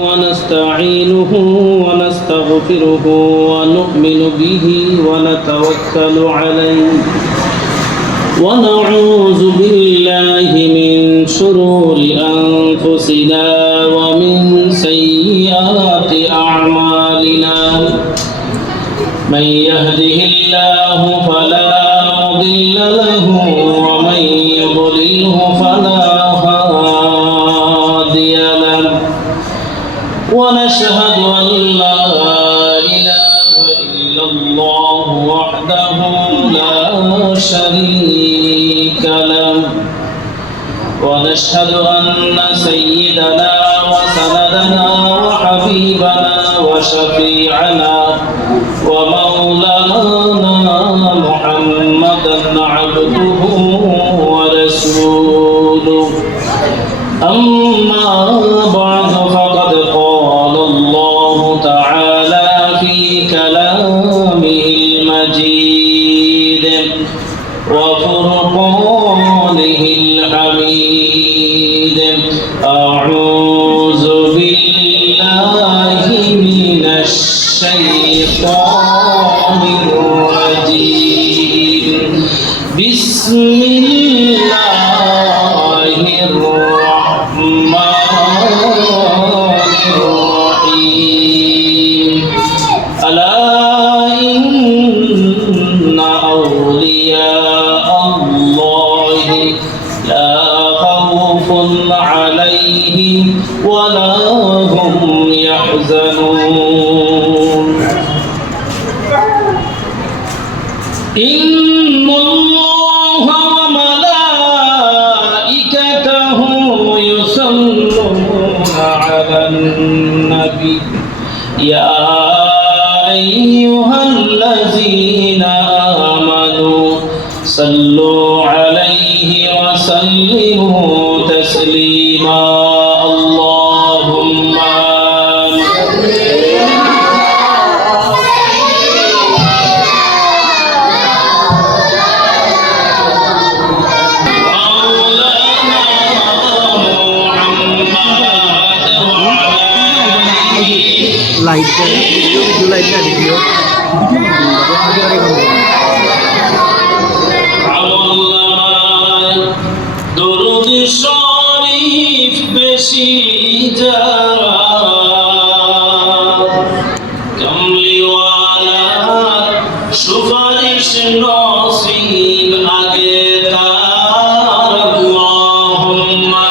ونستعينه ونستغفره ونؤمن به ونتوكل عليه ونعوذ بالله من شرور أنفسنا ومن سيئات أعمالنا من يهده الله فلا مضل له ومن يضلله فلا هادي له ونشهد أن لا إله إلا الله وحده لا شريك له ونشهد أن سيدنا وسندنا وحبيبنا وشفيعنا ومولانا محمدا عبده ورسوله أما بعد فقد قال الله تعالى في كلامه المجيد وفرقانه الحميد أعوذ بالله من الشيطان الرجيم بسم الله الرحمن الرحيم ألا إن أولياء الله لا خوف عليهم ولا هم يحزنون إن الله وملائكته يصلون على النبي يا أيها الذين آمنوا صلوا عليه وسلموا تسليما اللهم like video like না video দরুদ শরীফ বেশি যারা কমলিওয়ালা সুপারিশ নসিব আগে তার আল্লাহুম্মা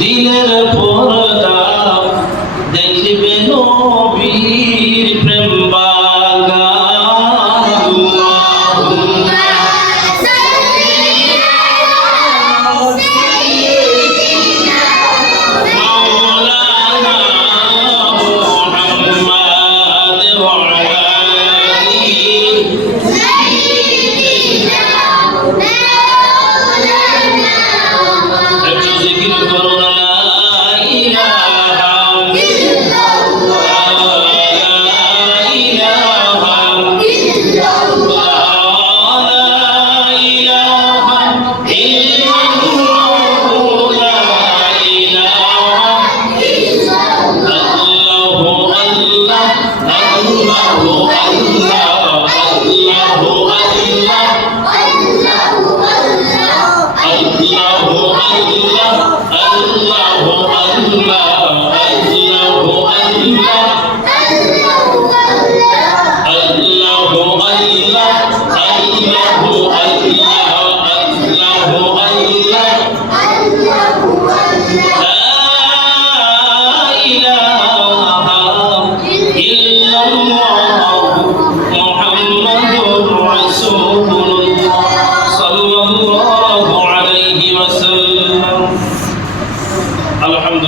দিলের পর্দা দেখবে নবীর প্রেম বাগান মাওলানা মুহাম্মদ ওয়া আলিহি একটু জিকির করুন লা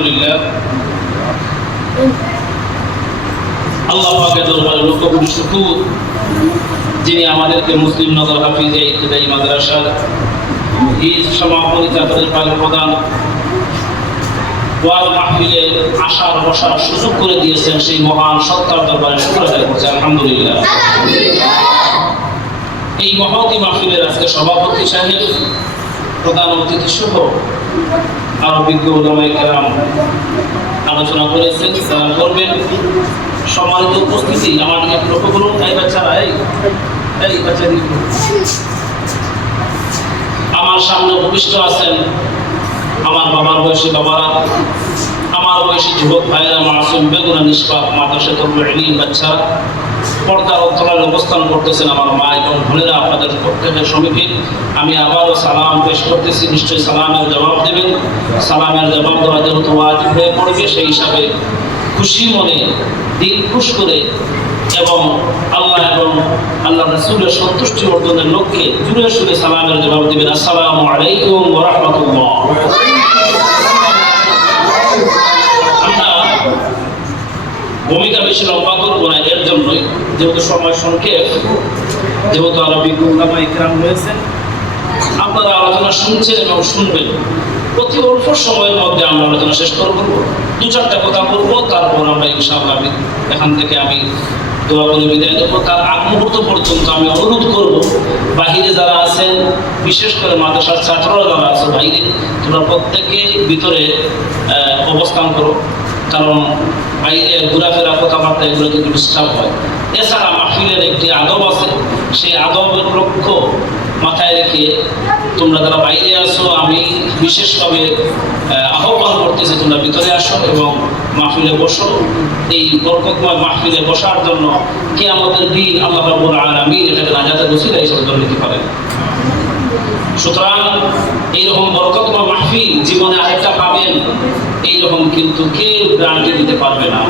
আলহামদুলিল্লাহ আল্লাহ পাকের দরবারে লক্ষ কোটি শুকর, যিনি আমাদেরকে মুসলিম নগর হাফিজে ইবতিদায়ী মাদ্রাসার এই সমাপনী চাদরের পাকের প্রধান ওয়াজ মাহফিলে আসার বসার সুযোগ করে দিয়েছেন, সেই মহান সত্তার দরবারে শুকর আদায় করছে আলহামদুলিল্লাহ। এই মহতী মাহফিলের আজকে সভাপতি সাহেব, প্রধান অতিথি সহ আরো বিজ্ঞ ওলামায়ে কেরাম আলোচনা করেছেন, তারা করবেন। সম্মানিত উপস্থিতি, আমার দিকে লক্ষ্য করুন। এই বাচ্চারা, এই বাচ্চাদের আমার সামনে উপবিষ্ট আছেন আমার বাবার বয়সী বাবারা, আমার বয়সী যুবক ভাইরা, মাসুম বেগুনা নিষ্পাপ মাদ্রাসাতুল ইলম বাচ্চারা, পর্দার অন্তরালে অবস্থান করতেছেন আমার মা এবং বোনেরা, আপনাদের প্রত্যেকের সমীপে আমি আবারও সালাম পেশ করতেছি। নিশ্চয়ই সালামের জবাব দেবেন। সালামের জবাব দেওয়া যেহেতু ওয়াজিব হয়ে পড়বে, সেই হিসাবে খুশি মনে, দিল খুশ করে এবং আল্লাহ এবং আল্লাহ রাসূলের সন্তুষ্টি অর্জনের লক্ষ্যে জুড়ে সুরে সালামের জবাব দেবেন। আসসালামু আলাইকুম ওয়া রাহমাতুল্লাহ। আমরা ভূমিকা বেশি লম্বা করব না, এর জন্যই যেহেতু সময় সংক্ষেপ, যেহেতু আরো বিজ্ঞ ওলামায়ে কেরাম রয়েছেন, আপনারা আলোচনা শুনছেন এবং শুনবেন। অতি অল্প সময়ের মধ্যে আমরা আলোচনা শেষ করবো, দু চারটা কথা বলবো, তারপর আমরা ইনশাআল্লাহ এখান থেকে আমি দোয়া করে বিদায় দেবো। তার আগ মুহূর্ত পর্যন্ত আমি অনুরোধ করব, বাহিরে যারা আছেন, বিশেষ করে মাদ্রাসার ছাত্ররা যারা আছে বাইরে, তোমরা প্রত্যেকে ভিতরে অবস্থান করো, কারণ বাইরে ঘোরাফেরা কথাবার্তা এগুলো কিন্তু ডিস্টার্ব হয়। এছাড়া মাহফিলের একটি আদব আছে, সেই আদবের লক্ষ্য মাথায় রেখে তোমরা যারা বাইরে আসো, আমি বিশেষভাবে আহ্বান করতেছি তোমরা ভিতরে আসো এবং মাহফিলে বসো। এই বরকতময় মাহফিলে বসার জন্য কিয়ামতের দিন আল্লাহ রাব্বুল আলামিন এটাকে নাজাতের ওসিলা হিসেবে ধরে নিতে পারেন। সুতরাং এইরকম বরকতময় মাহফিল জীবনে আরেকটা পাবেন, এইরকম কিন্তু কেউ গ্যারান্টি দিতে পারবে না।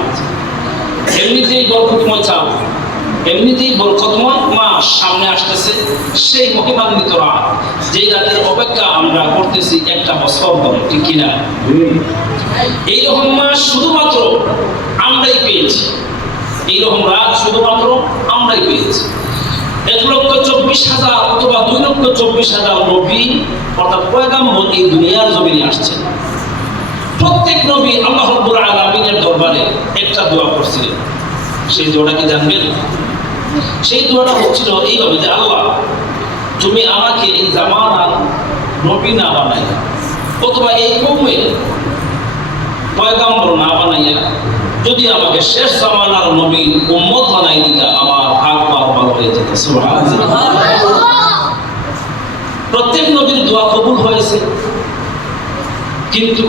এমনিতেই বরকতময় চাপ, এমনিতেই বরকতময় মাস সামনে আসতেছে, সেই মহিমান্বিত রাত, যেই রাতের অপেক্ষা আমরা করতেছি একটা বছর ধরে, ঠিক কিনা? এইরকম মাস শুধুমাত্র আমরাই পেয়েছি, এইরকম রাত শুধুমাত্র আমরাই পেয়েছি। 1,24,000 অথবা 2,24,000 নবী অর্থাৎ পয়গাম্বর এই দুনিয়ার জমিনে আসছেন। প্রত্যেক নবী আল্লাহ রাব্বুল আলামিনের দরবারে একটা দোয়া করছিলেন। সেই দোয়াটা কি জানবেন? সেই দোয়াটা হচ্ছিল এইভাবে যে, আল্লাহ তুমি আমাকে এই জামানার নবী না বানাইয়া অথবা এই কওমের পয়গাম্বর না বানাইয়া যদি আমাকে শেষ জামানার নবীর উম্মত বানাই দিতা, আমার ভাগ ভালো হয়ে যেত। সুবহানাল্লাহ। প্রত্যেক নবীর দোয়া কবুল হয়েছে, কিন্তু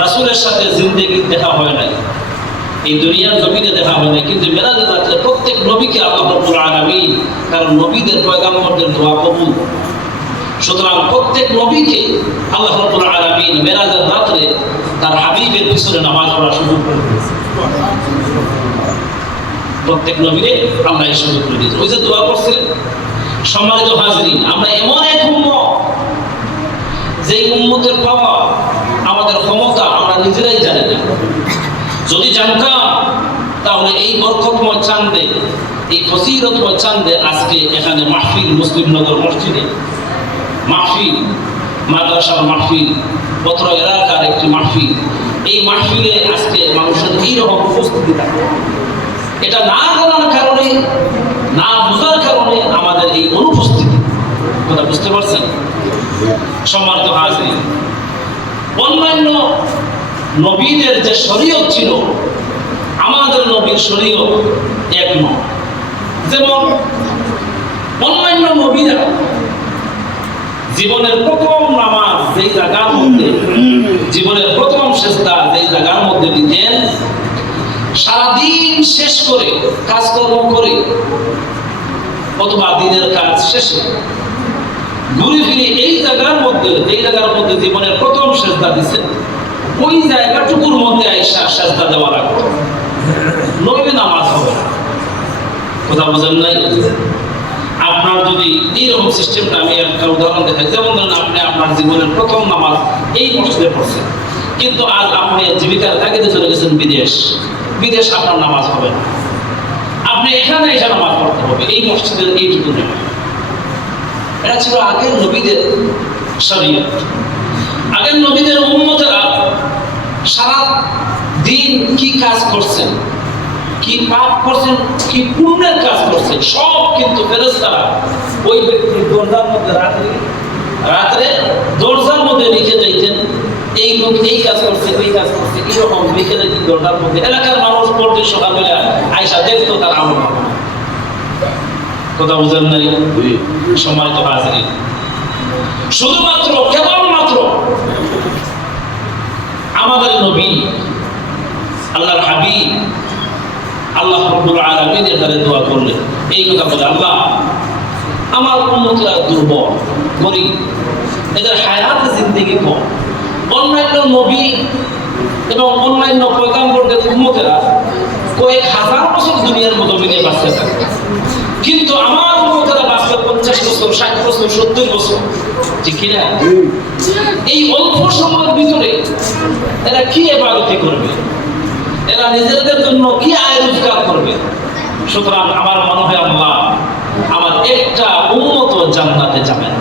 রাসূলের সাথে জিন্দেগি দেখা হয় নাই, এই দুনিয়ার জমিনে দেখা হয় নাই, কিন্তু মেরাজের রাতে প্রত্যেক নবীকে আল্লাহ রাব্বুল আলামিন, কারণ নবীদের পয়গাম্বরদের দোয়া কবুল। সুতরাং প্রত্যেক নবীকে আল্লাহ রাব্বুল আলামিন মেরাজের রাতে তার হাবিবের পিছনে নামাজ পড়ার সুযোগ করে দিয়েছে। প্রত্যেক নবীরে আমরা এই সুযোগ করে দিয়েছি। ওই যে দোয়া করছিলেন, সম্মানিত হাজরিন, আমরা এমন এক উম্মত, যে উম্মতের পাওয়া আমাদের ক্ষমতা আমরা নিজেরাই জানি না। যদি জানতাম তাহলে এই বরকতময় চাঁদে, এই ফজিলতময় চাঁদে আজকে এখানে মাহফিল, মুসলিম নগর মসজিদে মাহফিল, মাদ্রাসার মাহফিল, পত্র এলাকার একটি মাহফিল, এই মাহফিলে আজকে মানুষের এইরকম উপস্থিতি থাকে। এটা না জানার কারণে, না বোঝার কারণে আমাদের এই অনুপস্থিতি। কথা বুঝতে পারছেন? সম্মানিত হাজরিন, অন্যান্য নবীদের যে শরীয়ত ছিল, আমাদের নবীর শরীয়ত এক নয়। যেমন অন্যান্য নবীরা জীবনের প্রথম নামাজ যেই জায়গার মধ্যে, জীবনের প্রথম সেজদা যেই জায়গার মধ্যে দিতেন, সারাদিন শেষ করে কাজকর্ম করে অথবা দিনের কাজ শেষে ঘুরে ফিরে এই জায়গার মধ্যে, যেই জায়গার মধ্যে জীবনের প্রথম সেজদা দিচ্ছেন, ওই জায়গাটুকুর মধ্যে আইসা সেজদা দেওয়া লাগতো, নইলে নামাজ হবে না। কথা বোঝেন নাই? আপনার যদি এইরকম সিস্টেমটা, আমি একটা উদাহরণ দেখাই। যেমন ধরেন আপনি আপনার জীবনের প্রথম নামাজ এই মসজিদে পড়ছেন, কিন্তু আজ আপনি জীবিকার তাগিদে চলে গেছেন বিদেশ আপনার নামাজ হবে না, আপনি এখানে এসে নামাজ পড়তে হবে এই মসজিদের এইটুকু নেই। এটা ছিল আগের নবীদের শরীয়ত। আগের নবীদের উম্মতেরা সারা দিন কি কাজ করছেন, কি পাপ করছেন, কি পুণ্যের কাজ করছেন, সব কিন্তু ফেরেশতারা ওই ব্যক্তির দরজার মধ্যে রাত্রে দরজার মধ্যে লিখে দিতেন। এই লোক এই কাজ করছে, ওই কাজ করছে, এরকম লিখে দিতেন দরজার মধ্যে। এলাকার মানুষ পড়তে সকালবেলা আয়সা দেখতো তার আমল। কথা বুঝেন নাই? সম্মানিত হাজিরিন, শুধুমাত্র কেবলমাত্র আমাদের নবী আল্লাহর হাবিব আল্লাহ রাব্বুল আলামিনের কাছে দোয়া করলেন, এই কথা বলে, আল্লাহ আমার উম্মতরা দুর্বল, গরিব, এদের হায়াতে জিন্দেগি কম। অন্যান্য নবী এবং অন্যান্য পয়গম্বরদের উম্মতেরা কয়েক হাজার বছর দুনিয়ার মতো মিলে বাঁচতে থাকে, কিন্তু আমার উম্মতেরা বাঁচবে 50 বছর, 60 বছর, 70 বছর, ঠিক কিনা? এই অল্প সময়ের ভিতরে এরা কি ইবাদত করবে, এরা নিজেদের জন্য কি আয় রোজগার করবে? সুতরাং আমার মনে হয় আল্লাহ আমার একটা উম্মত জান্নাতে যাবে না।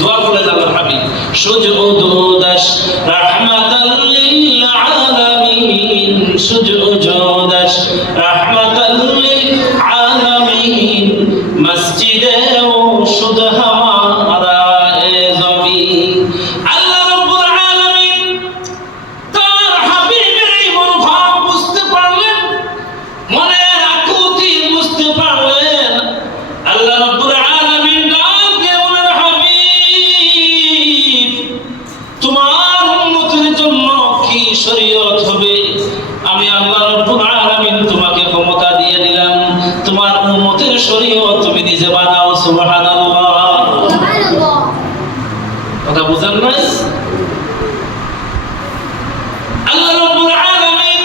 দোয়া করলেন আল্লাহর হাবিব, সুজুদাস রাহমাতাল লিল আলামিন, সুজুদাস রাহমাতাল লিল আলামিন, মসজিদে ও শুদ হামারা এ জমিন। আল্লাহ রাব্বুল আলামিন তার হাবিবের এই মনোভাব বুঝতে পারলেন, মনের আকুতি বুঝতে পারলেন। আল্লাহ রাব্বুল আলামিন ডাকে বলেন, হাবিব তোমার উম্মতের জন্য কি শরীয়ত হবে, আমি আল্লাহ রাব্বুল আলামিন তোমাকে ক্ষমতা দিয়ে দিলাম, তোমার উম্মতের শরীয়ত তুমি নিজে বানাও। সুবহানাল্লাহ। কথা বুঝেন নাই? আল্লাহ রাব্বুল আলামিন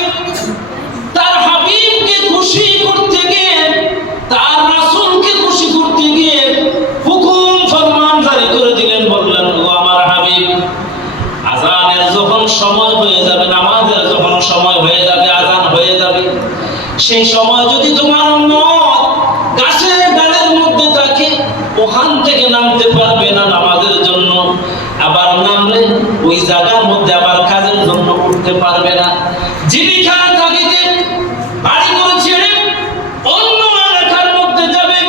তার হাবিবকে খুশি করতে গিয়ে, তার রাসূলকে খুশি করতে গিয়ে হুকুম ফরমান জারি করে দিলেন। বললেন, ও আমার হাবিব, আযানের যখন সময় হয়ে যাবে, নামাজের যখন সময় হয়ে যাবে, আযান হয়ে যাবে, সেই সময় যদি তোমার উম্মত গাছের ডালের মধ্যে থাকে, ওখান থেকে নামতে পারবে না নামাজের জন্য, আবার নামলে ওই জায়গার মধ্যে আবার কাজের জন্য উঠতে পারবে না। জীবিকার তাগিদে বাড়ি করে ছেড়ে অন্য এলাকার মধ্যে যাবে,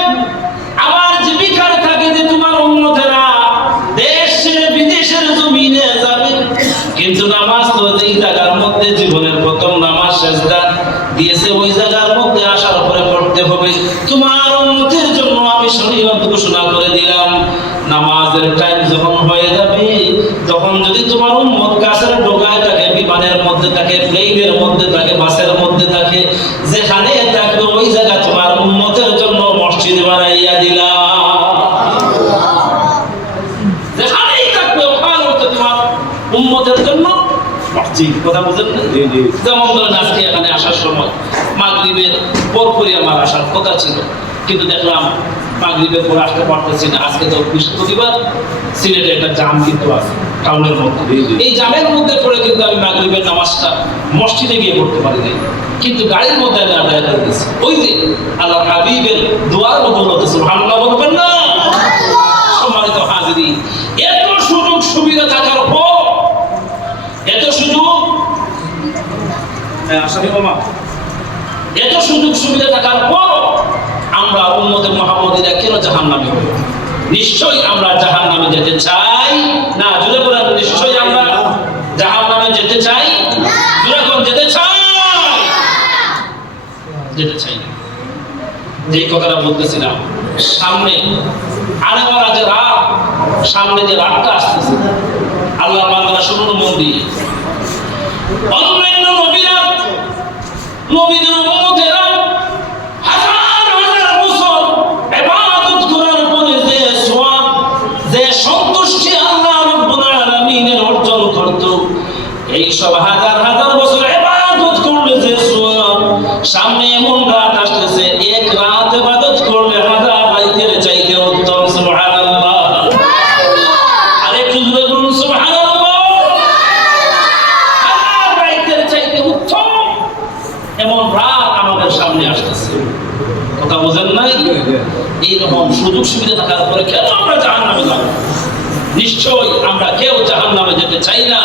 আবার জীবিকার তাগিদে তোমার উম্মতেরা দেশ ছেড়ে বিদেশের জমিনে যাবে, কিন্তু নামাজ তো যেই জায়গার মধ্যে জীবনের প্রথম নামাজ সেজদা দিয়েছে, ওই জায়গার মধ্যে আসার পরে পড়তে হবে। তোমার উম্মতের জন্য আমি শরীয়ত ঘোষণা করে দিলাম, নামাজের টাইম যখন হয়ে যাবে, তখন যদি তোমার উম্মত গাছের ডোগায় থাকে, বিমানের মধ্যে থাকে, প্লেনের মধ্যে থাকে, বাসের মধ্যে থাকে, যেখানে থাকবে ওই জায়গা তোমার উম্মতের জন্য মসজিদ বানাইয়া দিলাম। যেখানেই থাকবে ওখানে তোমার উম্মতের জন্য মসজিদ। কথা বুঝেন না? যেমন ধরেন আজকে এখানে আসার সময় মাগরিবের পরপরই আমার আসার কথা ছিল, কিন্তু দেখলাম মাগরিবের পর আসতে পারতেছি না। আজকে তো বৃহস্পতিবার, সিলেটে একটা জাম কিন্তু আছে টাউনের মধ্যে, এই জামের মধ্যে পড়ে কিন্তু আমি মাগরিবের নামাজটা মসজিদে গিয়ে পড়তে পারি নাই, কিন্তু গাড়ির মধ্যে আমি আদায় করে দিয়েছি। ওই যে আল্লাহর হাবিবের দোয়ার বদৌলতে। সুবহানাল্লাহ বলবেন না? সম্মানিত হাজিরিন, এত সুযোগ সুবিধা থাকার পর, এত সুযোগ সুবিধা থাকার পর আমরা উম্মতে মুহাম্মাদিরা কেন জাহান্নামে হব? নিশ্চয়ই আমরা জাহান্নামে যেতে চাই না। জোরে বলেন, নিশ্চয়ই আমরা জাহান্নামে যেতে চাই না। জোরে বলেন, যেতে চাই না। যেই কথাটা বলতেছিলাম, সামনে আনেওয়ালা যে রাত, সামনে যে রাতটা আসতেছে, আল্লাহর বান্দারা শুনুন মন দিয়ে, অন্যান্য নবীরা, নবীদের উম্মতেরা হাজার হাজার বছর ইবাদত করার পরে যে সওয়াব, যে সন্তুষ্টি আল্লাহ রাব্বুল আলামিনের অর্জন করত, এই সব হাজার হাজার বছর ইবাদত করলে যে সওয়াব, সামনে এমন রাত আসতেছে, এক রাত ইবাদত করলে হাজার রাতের চাইতে উত্তম। সুবহানাল্লাহ। আরেকটু জোরে বলুন সুবহানাল্লাহ। এইরকম সুযোগ সুবিধা থাকার পরে কেন আমরা জাহান্নামে যাব? নিশ্চয়ই আমরা কেউ জাহান্নামে যেতে চাই না।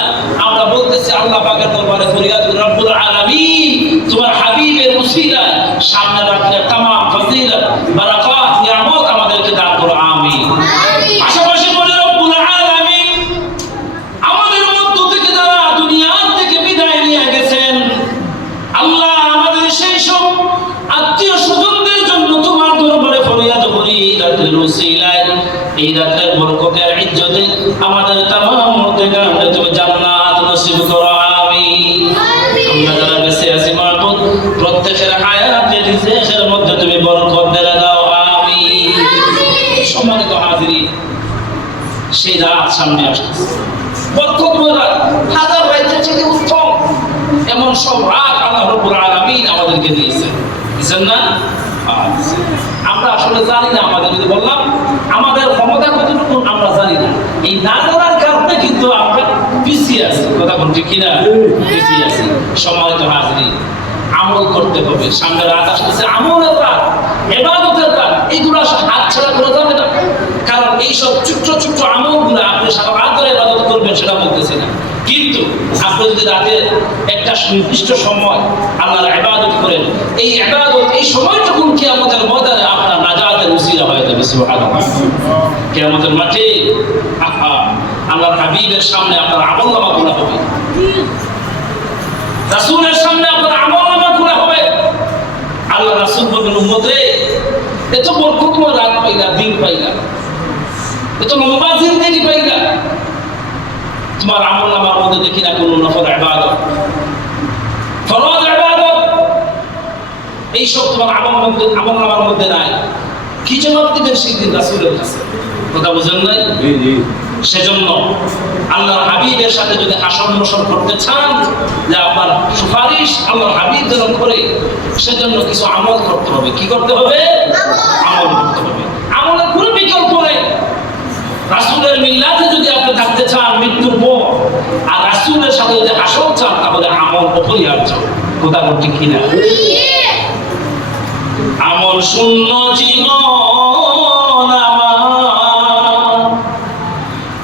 আমরা বলতেছি আল্লাহ পাকের দরবারে ফরিয়াদ করি, রব্বুল আলামিন তোমার হাবিবের উসিলায় সামনে রাখলে तमाम ফজিলত বারাকাত নিয়ামত আমাদেরকে দান করো, আমিন। পাশাপাশি বলে রব্বুল আলামিন আমাদের মধ্য থেকে যারা দুনিয়া থেকে বিদায় নিয়ে গেছেন, আল্লাহ আমাদের সেই সব আত্মীয় স্বজনদের জন্য তোমার দরবারে ফরিয়াদ করি, রাতের উসিলায় এই রাতের বরকতের ইজ্জতে আমাদের तमाम মুর্দেগানকে তুমি জান্নাত নসিব করো, আমিন। আমরা যারা বেঁচে আছি মাহবুব প্রত্যেকের হায়াতে রিজিকের মধ্যে তুমি বরকত দিয়ে দাও, আমিন। সম্মানিত হাজিরিন, সেই রাত সামনে আসছে, বরকতময় রাত, হাজার রাতের চেয়ে উত্তম এমন সব রাত আল্লাহ রাব্বুল আলামিন আমাদেরকে দিয়েছেন না? আমরা আসলে জানি না, আমাদের যদি বললাম আমাদের ক্ষমতা কতটুকু আমরা জানি না। এই না জানার কারণে কিন্তু আমরা পিছিয়ে আছি, কথা বলছি কিনা, পিছিয়ে আছি। সম্মানিত হাজিরিন, আমল করতে হবে। সামনে রাত আসতেছে, আমলের রাত, ইবাদতের রাত, এগুলো হাত ছাড়া করে যাবে না। কারণ এইসব ছোট্ট ছোট্ট আমলগুলো আপনি সারা রাত ধরে ইবাদত করবেন সেটা বলতেছি না, কিন্তু আপনি যদি রাতে একটা নির্দিষ্ট সময় আল্লাহর ইবাদত করেন, এই ইবাদত এই সময়টুকু কিয়ামতের ময়দানে আপনার নাজাতের উসিলা হয়ে যাবে। সুবহানাল্লাহ। কিয়ামতের মাঠে আল্লাহর হাবিবের সামনে আপনার আমলনামা খোলা হবে, রাসূলের সামনে আপনার আমলনামা খোলা হবে। আল্লাহ রাসূল বলবেন, উম্মত রে, এত বরকতময় রাত পাইলা, দিন পাইলা, এত লম্বা জিন্দেগি পাইলা, তোমার আমলনামার মধ্যে দেখি না কোনো নফল ইবাদত, ফরজ ইবাদত, এইসব তোমার আমলনামার মধ্যে নাই। কি জবাব দিবেন সেদিন রাসূলের কাছে? কথা বুঝেন নাই? সেজন্য আল্লাহর হাবিবের সাথে যদি আসন বসন করতে চান, যে আপনার সুপারিশ আল্লাহর হাবিব যেন করে, সেজন্য কিছু আমল করতে হবে। কি করতে হবে? আমল করতে হবে। আমলের কোনো বিকল্প নেই। রাসূলের মিল্লাতে যদি আপনি থাকতে চান মৃত্যুর পর, আর রাসূলের সাথে যদি আসন চান, তাহলে আমল অপরিহার্য। কথা বলতে কিনা? আমল শূন্য জীবন আমার,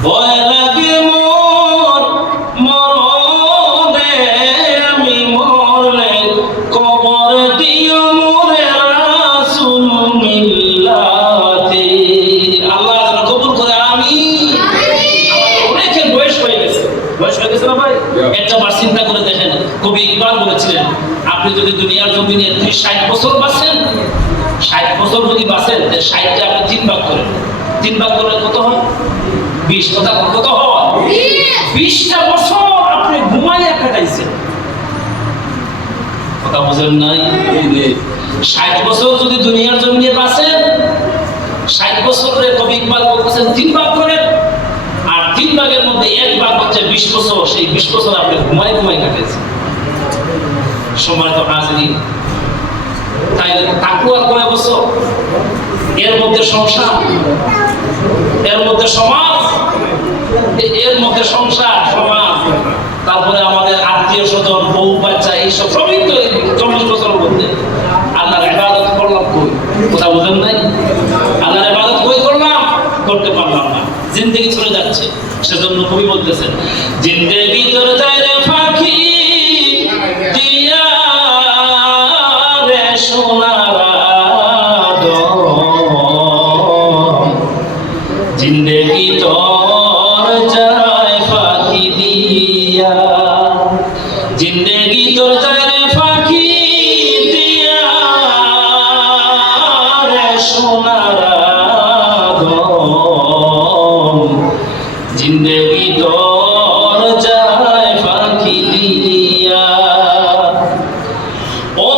ভয় লাগে মোর মরণে, আমি মরলে কবর দিও মোরে রাসূল মিল্লাতে। আল্লাহ যেন কবুল করে, আমিন। আমাদের অনেকের বয়স হয়ে গেছে না ভাই? একটা বার চিন্তা করে দেখেন, কবি ইকবাল বলেছিলেন, আপনি যদি দুনিয়ার জমিনে 60 বছর বাঁচেন, 60 বছর যদি বাঁচেন, 60টা আপনি 3 ভাগ করেন, 3 ভাগ করলে কত হয়? 20। কথা কত হয়? 20টা বছর আপনি ঘুমাইয়া কাটাইছেন। কথা বুঝেন নাই? 60 বছর যদি দুনিয়ার জমিনে বাঁচেন, 60 বছরে কবি ইকবাল বলতেছেন 3 ভাগ করেন, আর 3 ভাগের মধ্যে 1 ভাগ হচ্ছে 20 বছর। সেই 20 বছর আপনি ঘুমাই কাটাইছেন। সম্মানিত হাজিরিন, তাই তাকওয়া কয় বছর? এর মধ্যে সংসার, এর মধ্যে সমাজ, এর মধ্যে সংসার সমাজ, তারপরে আমাদের আত্মীয় স্বজন, বউ বাচ্চা, এইসব সবই তো 40 বছরের মধ্যে। আল্লাহর ইবাদত করলাম কই? কথা বুঝেন নাই? আল্লাহর ইবাদত কই করলাম? করতে পারলাম না, জিন্দেগি চলে যাচ্ছে। সেজন্য কবি বলতেছেন, জিন্দেগি তোর যায় রে ফাঁকি দিয়া রে সোনার জিন্দেগি তোর যায় ফাঁকি দিয়া, জিন্দেগি তোর যায় রে ফাঁকি দিয়া রে সোনার জিন্দেগি তোর যায় ফাঁকি দিয়া। ও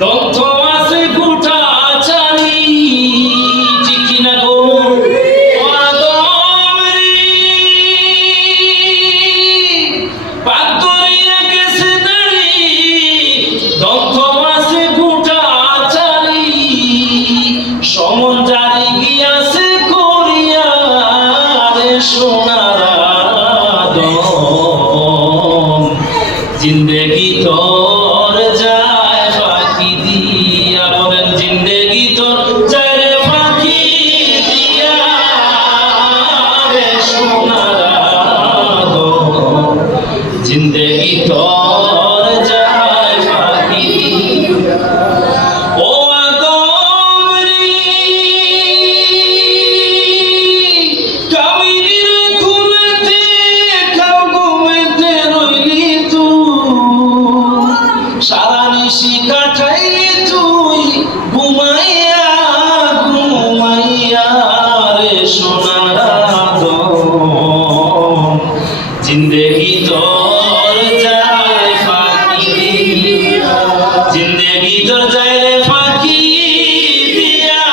দন্ত আছে গোটা চারি, ঠিক কিনা গো? পাগরিয়া গেছে দাড়ি, দন্ত আছে গোটা নিশি কাটাইলি তুই ঘুমাইয়া ঘুমাইয়া রে সোনার জিন্দেগি তোর যায় ফাঁকি জিন্দেগি তোর যায় রে ফাঁকি দিয়া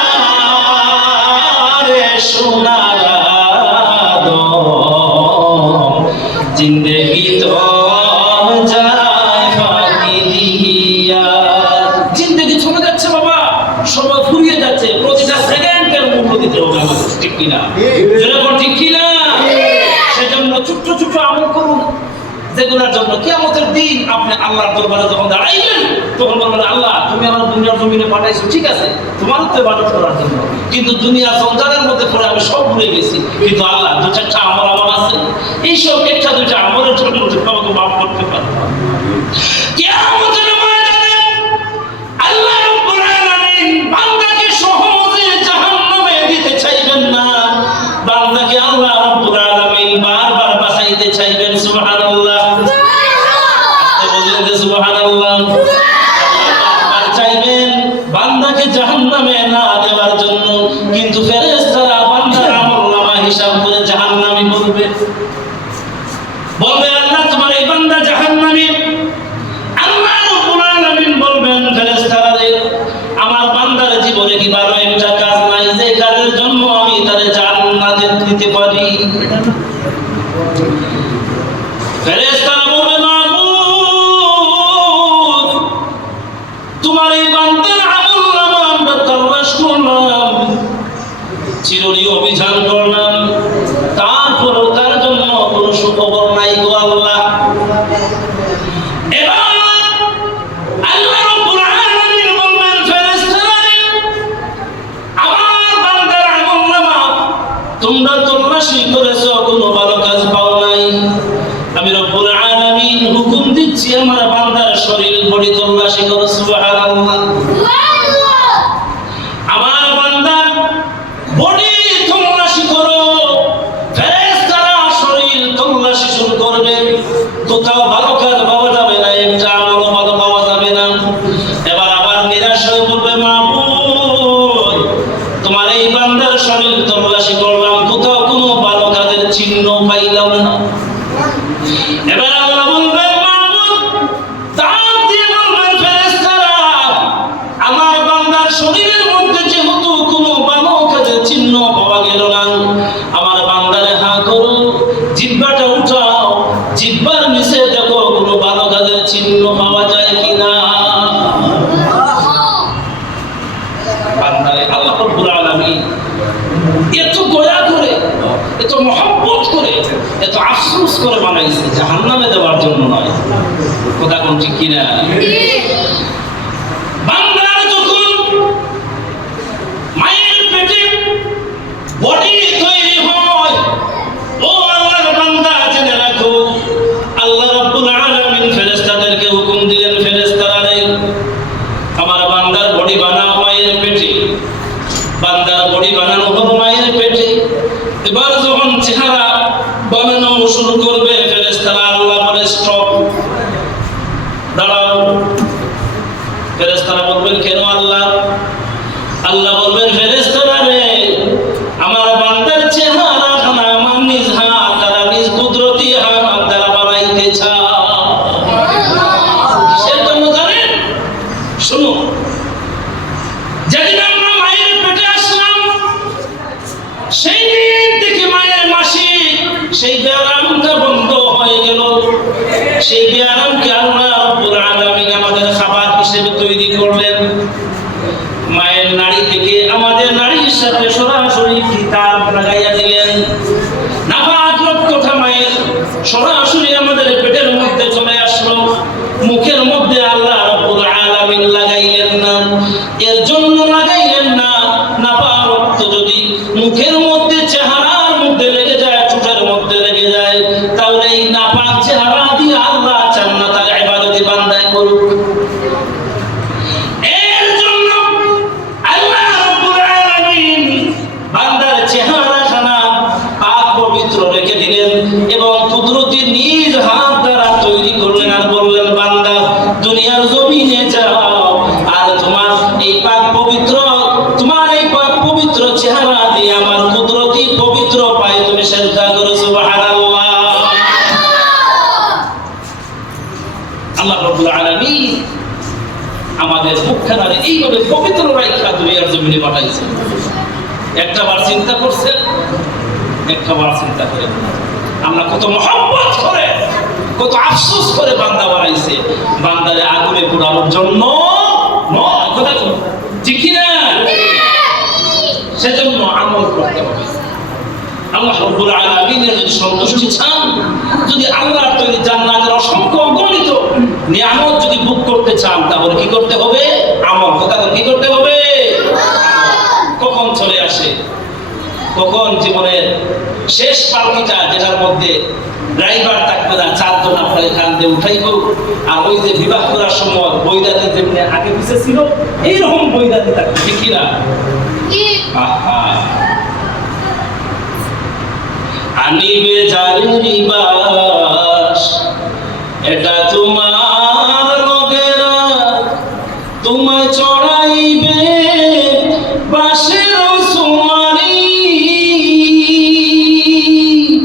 রে সোনার জিন্দেগি তোর যায় ফাঁকি দিয়া। জিন্দেগি চলে যাচ্ছে বাবা, সময় ফুরিয়ে যাচ্ছে, প্রতিটা সেকেন্ডের মূল্য দিতে হবে আমাদের, ঠিক কিনা? যেরকম ঠিক কিনা? সেজন্য ছোট্ট ছোট্ট আমল করুন যেগুলোর জন্য কিয়ামতের দিন আপনি আল্লাহর দরবারে যখন দাঁড়াইবেন তখন বলবেন, আল্লাহ তুমি আমার দুনিয়ার জমিনে পাঠাইছো, ঠিক আছে তোমার তো ইবাদত করার জন্য, কিন্তু দুনিয়ার সংসারের মধ্যে পড়ে আমি সব ভুলে গেছি, কিন্তু আল্লাহ দু চারটা আমল আমার আছে, এইসব একটা দুইটা আমলের জন্য আমাকে মাফ করতে পারবো। কিয়ামতের ময়দানে আল্লাহ রাব্বুল আলামিন বান্দাকে সহজে জাহান্নামে দিতে চাইবেন না, বান্দাকে আল্লাহ রাব্বুল আলামিন বারবার বাঁচাইতে চাইবেন। সুবহানাল্লাহ, বলেন সুবহানাল্লাহ। বারবার চাইবেন বান্দাকে জাহান্নামে না দেওয়ার জন্য, কিন্তু ফেরেশতারা বান্দার আমলনামা হিসাব করে জাহান্নামী বলবে, বলবে আল্লাহ তোমার এই বান্দা জাহান্নামী। আল্লাহ রাব্বুল আলামিন বলবেন ফেরেশতারা, আমার বান্দার জীবনে কি ভালো একটা কাজ নাই যে কাজের জন্য আমি তারে জান্নাতে দিতে পারি? ফেরেশতারা বলবে, মাবুদ তোমার এই বান্দার আমলনামা আমরা তালাশ করলাম, চিরনি অভিযান করলাম, তারপরও তার জন্য কোনো সুখবর নাই গো আল্লাহ। এবার আল্লাহ রাব্বুল আলামিন বলবেন ফেরেশতারা, আমার বান্দার আমলনামা তোমরা তল্লাশি করেছো, কোনো ভালো কাজ পাও নাই, আমি রব্বুল আলামিন হুকুম দিচ্ছি আমার বান্দার শরীর বডি তল্লাশি করো। সুবহানাল্লাহ, আমার বান্দার বডি তল্লাশি করো। ফেরেশতারা শরীর তল্লাশি শুরু করবে, কোথাও ভালো কাজ পাওয়া যাবে না, একটা আমলও ভালো পাওয়া যাবে না। এবার আবার নিরাশ হয়ে বলবে, মাবুদ তোমার এই বান্দার শরীর তল্লাশি করলাম, কোথাও কোনো ভালো কাজের চিহ্ন পাইলাম না। এবার আল্লাহ বলবেন, মাবুদ তার দিয়ে বলবেন ফেরেশতারা, আমার বান্দার শরীরের মধ্যে যেহেতু কোনো ভালো কাজের চিহ্ন পাওয়া গেল না, আমার বান্দারে হা করো, জিহ্বাটা উঠাও, জিহ্বার নিচে দেখো কোনো ভালো কাজের চিহ্ন পাওয়া যায় কিনা। বান্দারে আল্লাহ রাব্বুল আলামিন এত দয়া করে, এত মহব্বত করে, এত আফসোস করে বানাইছে জাহান্নামে দেওয়ার জন্য নয়। কথা কোন ঠিক কিনা? বান্দার যখন মায়ের পেটে বডি তৈরি হয়, ও আল্লাহর বান্দা জেনে রাখো, আল্লাহ রাব্বুল আলামিন ফেরেশতাদেরকে হুকুম দিলেন, ফেরেশতারা আমার বান্দার বডি বানাও মায়ের পেটে। বান্দার বডি বানানো হলো মায়ের পেটে। এবার যখন চেহারা বানানো শুরু করবে ফেরেশতারা আল্লাহ বলে স্টপ, দাঁড়াও। ফেরেশতারা বলবেন কেন আল্লাহ? আল্লাহ বলবেন ফেরেশতারা রে, আমার বান্দার চেহারা খানা আমার নিজ হাত দ্বারা, নিজ কুদরতি হাত দ্বারা বানাইতে চাও। কিসের জন্য জানেন? শুনো, যেদিন আমরা মায়ের পেটে আসলাম সেই দিন থেকে মায়ের মাসিক সেই ব্যায়ামটা বন্ধ হয়ে গেল। সেই ব্যায়ামকে আল্লাহ রাব্বুল আলামিন আমাদের খাবার হিসেবে তৈরি করলেন। মায়ের নাড়ি থেকে আমাদের নাড়ির সাথে সরাসরি কিতাব লাগাইয়া দিলেন। নাপাক রক্তটা মায়ের সরাসরি আমাদের পেটের মধ্যে চলে আসলো, মুখের মধ্যে আল্লাহ রাব্বুল আলামিন লাগাইলেন না। এর জন্য লাগাইলেন না, নাপাক রক্ত যদি মুখের মধ্যে চেহারার মধ্যে লেগে যায়, চোখের মধ্যে লেগে যায়, তাহলে এই নাপাক চেহারা দিয়ে আল্লাহ চান না তার ইবাদত বান্দায় করুক। এর জন্য আল্লাহ রাব্বুল আলামিন বান্দার চেহারাখানা পাক পবিত্র রেখে দিলেন এবং কুদরতি নিজ হাত দ্বারা তৈরি করলেন আর বললেন, বান্দা দুনিয়ার জমিনে যা আমাদের মুখখানারে এইভাবে পবিত্র রাইখা দুনিয়ার জমিনে পাঠাইছে। একটা বার চিন্তা করছেন, একটা বার চিন্তা করেন আমরা কত মহব্বত করে, কত আফসোস করে বান্দা বানাইছে। বান্দারে আগুনে পোড়ানোর জন্য নয়, কথা তো ঠিক না? সেজন্য আমল করতে হবে। আল্লাহ রাব্বুল আলামিনের যদি সন্তুষ্টি চান, যদি আল্লাহর তৈরি জান্নাতের অসংখ্য অগণিত নিয়ামত যদি ভোগ করতে চান, তাহলে কি করতে হবে? আমল। কথা কি করতে হবে? কখন চলে আসে, কখন জীবনের শেষ পালকিটা, যেটার মধ্যে ড্রাইভার থাকবে না, চারজন আপনাকে কান্দে উঠাইব, আর ওই যে বিবাহ করার সময় বৈদাতি যেমনি আগে পিছে ছিল, এইরকম বৈদাতি থাকবে, ঠিক কিনা? আহা, আনিবে জারি বাস, এটা তোমার লগেরা, তোমায় চড়াইবে বাসের সুমারি,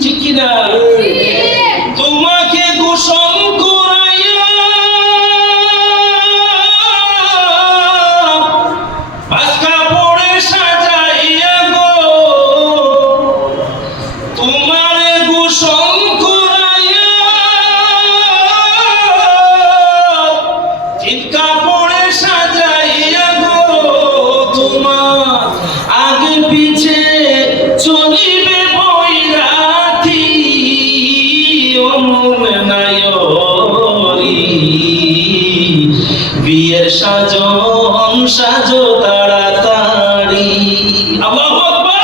ঠিক কিনা? তোমাকে গোসল করাইয়া বাসকা পড়ে সাজাইয়া গো, তোমারে গোসল করাইয়া চিৎকা পড়ে সাজাইয়া গো, তোমার আগে পিছে চলিবে বৈরাতি, অমন নায়রি বিয়ের সাজন সাজো তাড়াতাড়ি। আল্লাহু আকবার।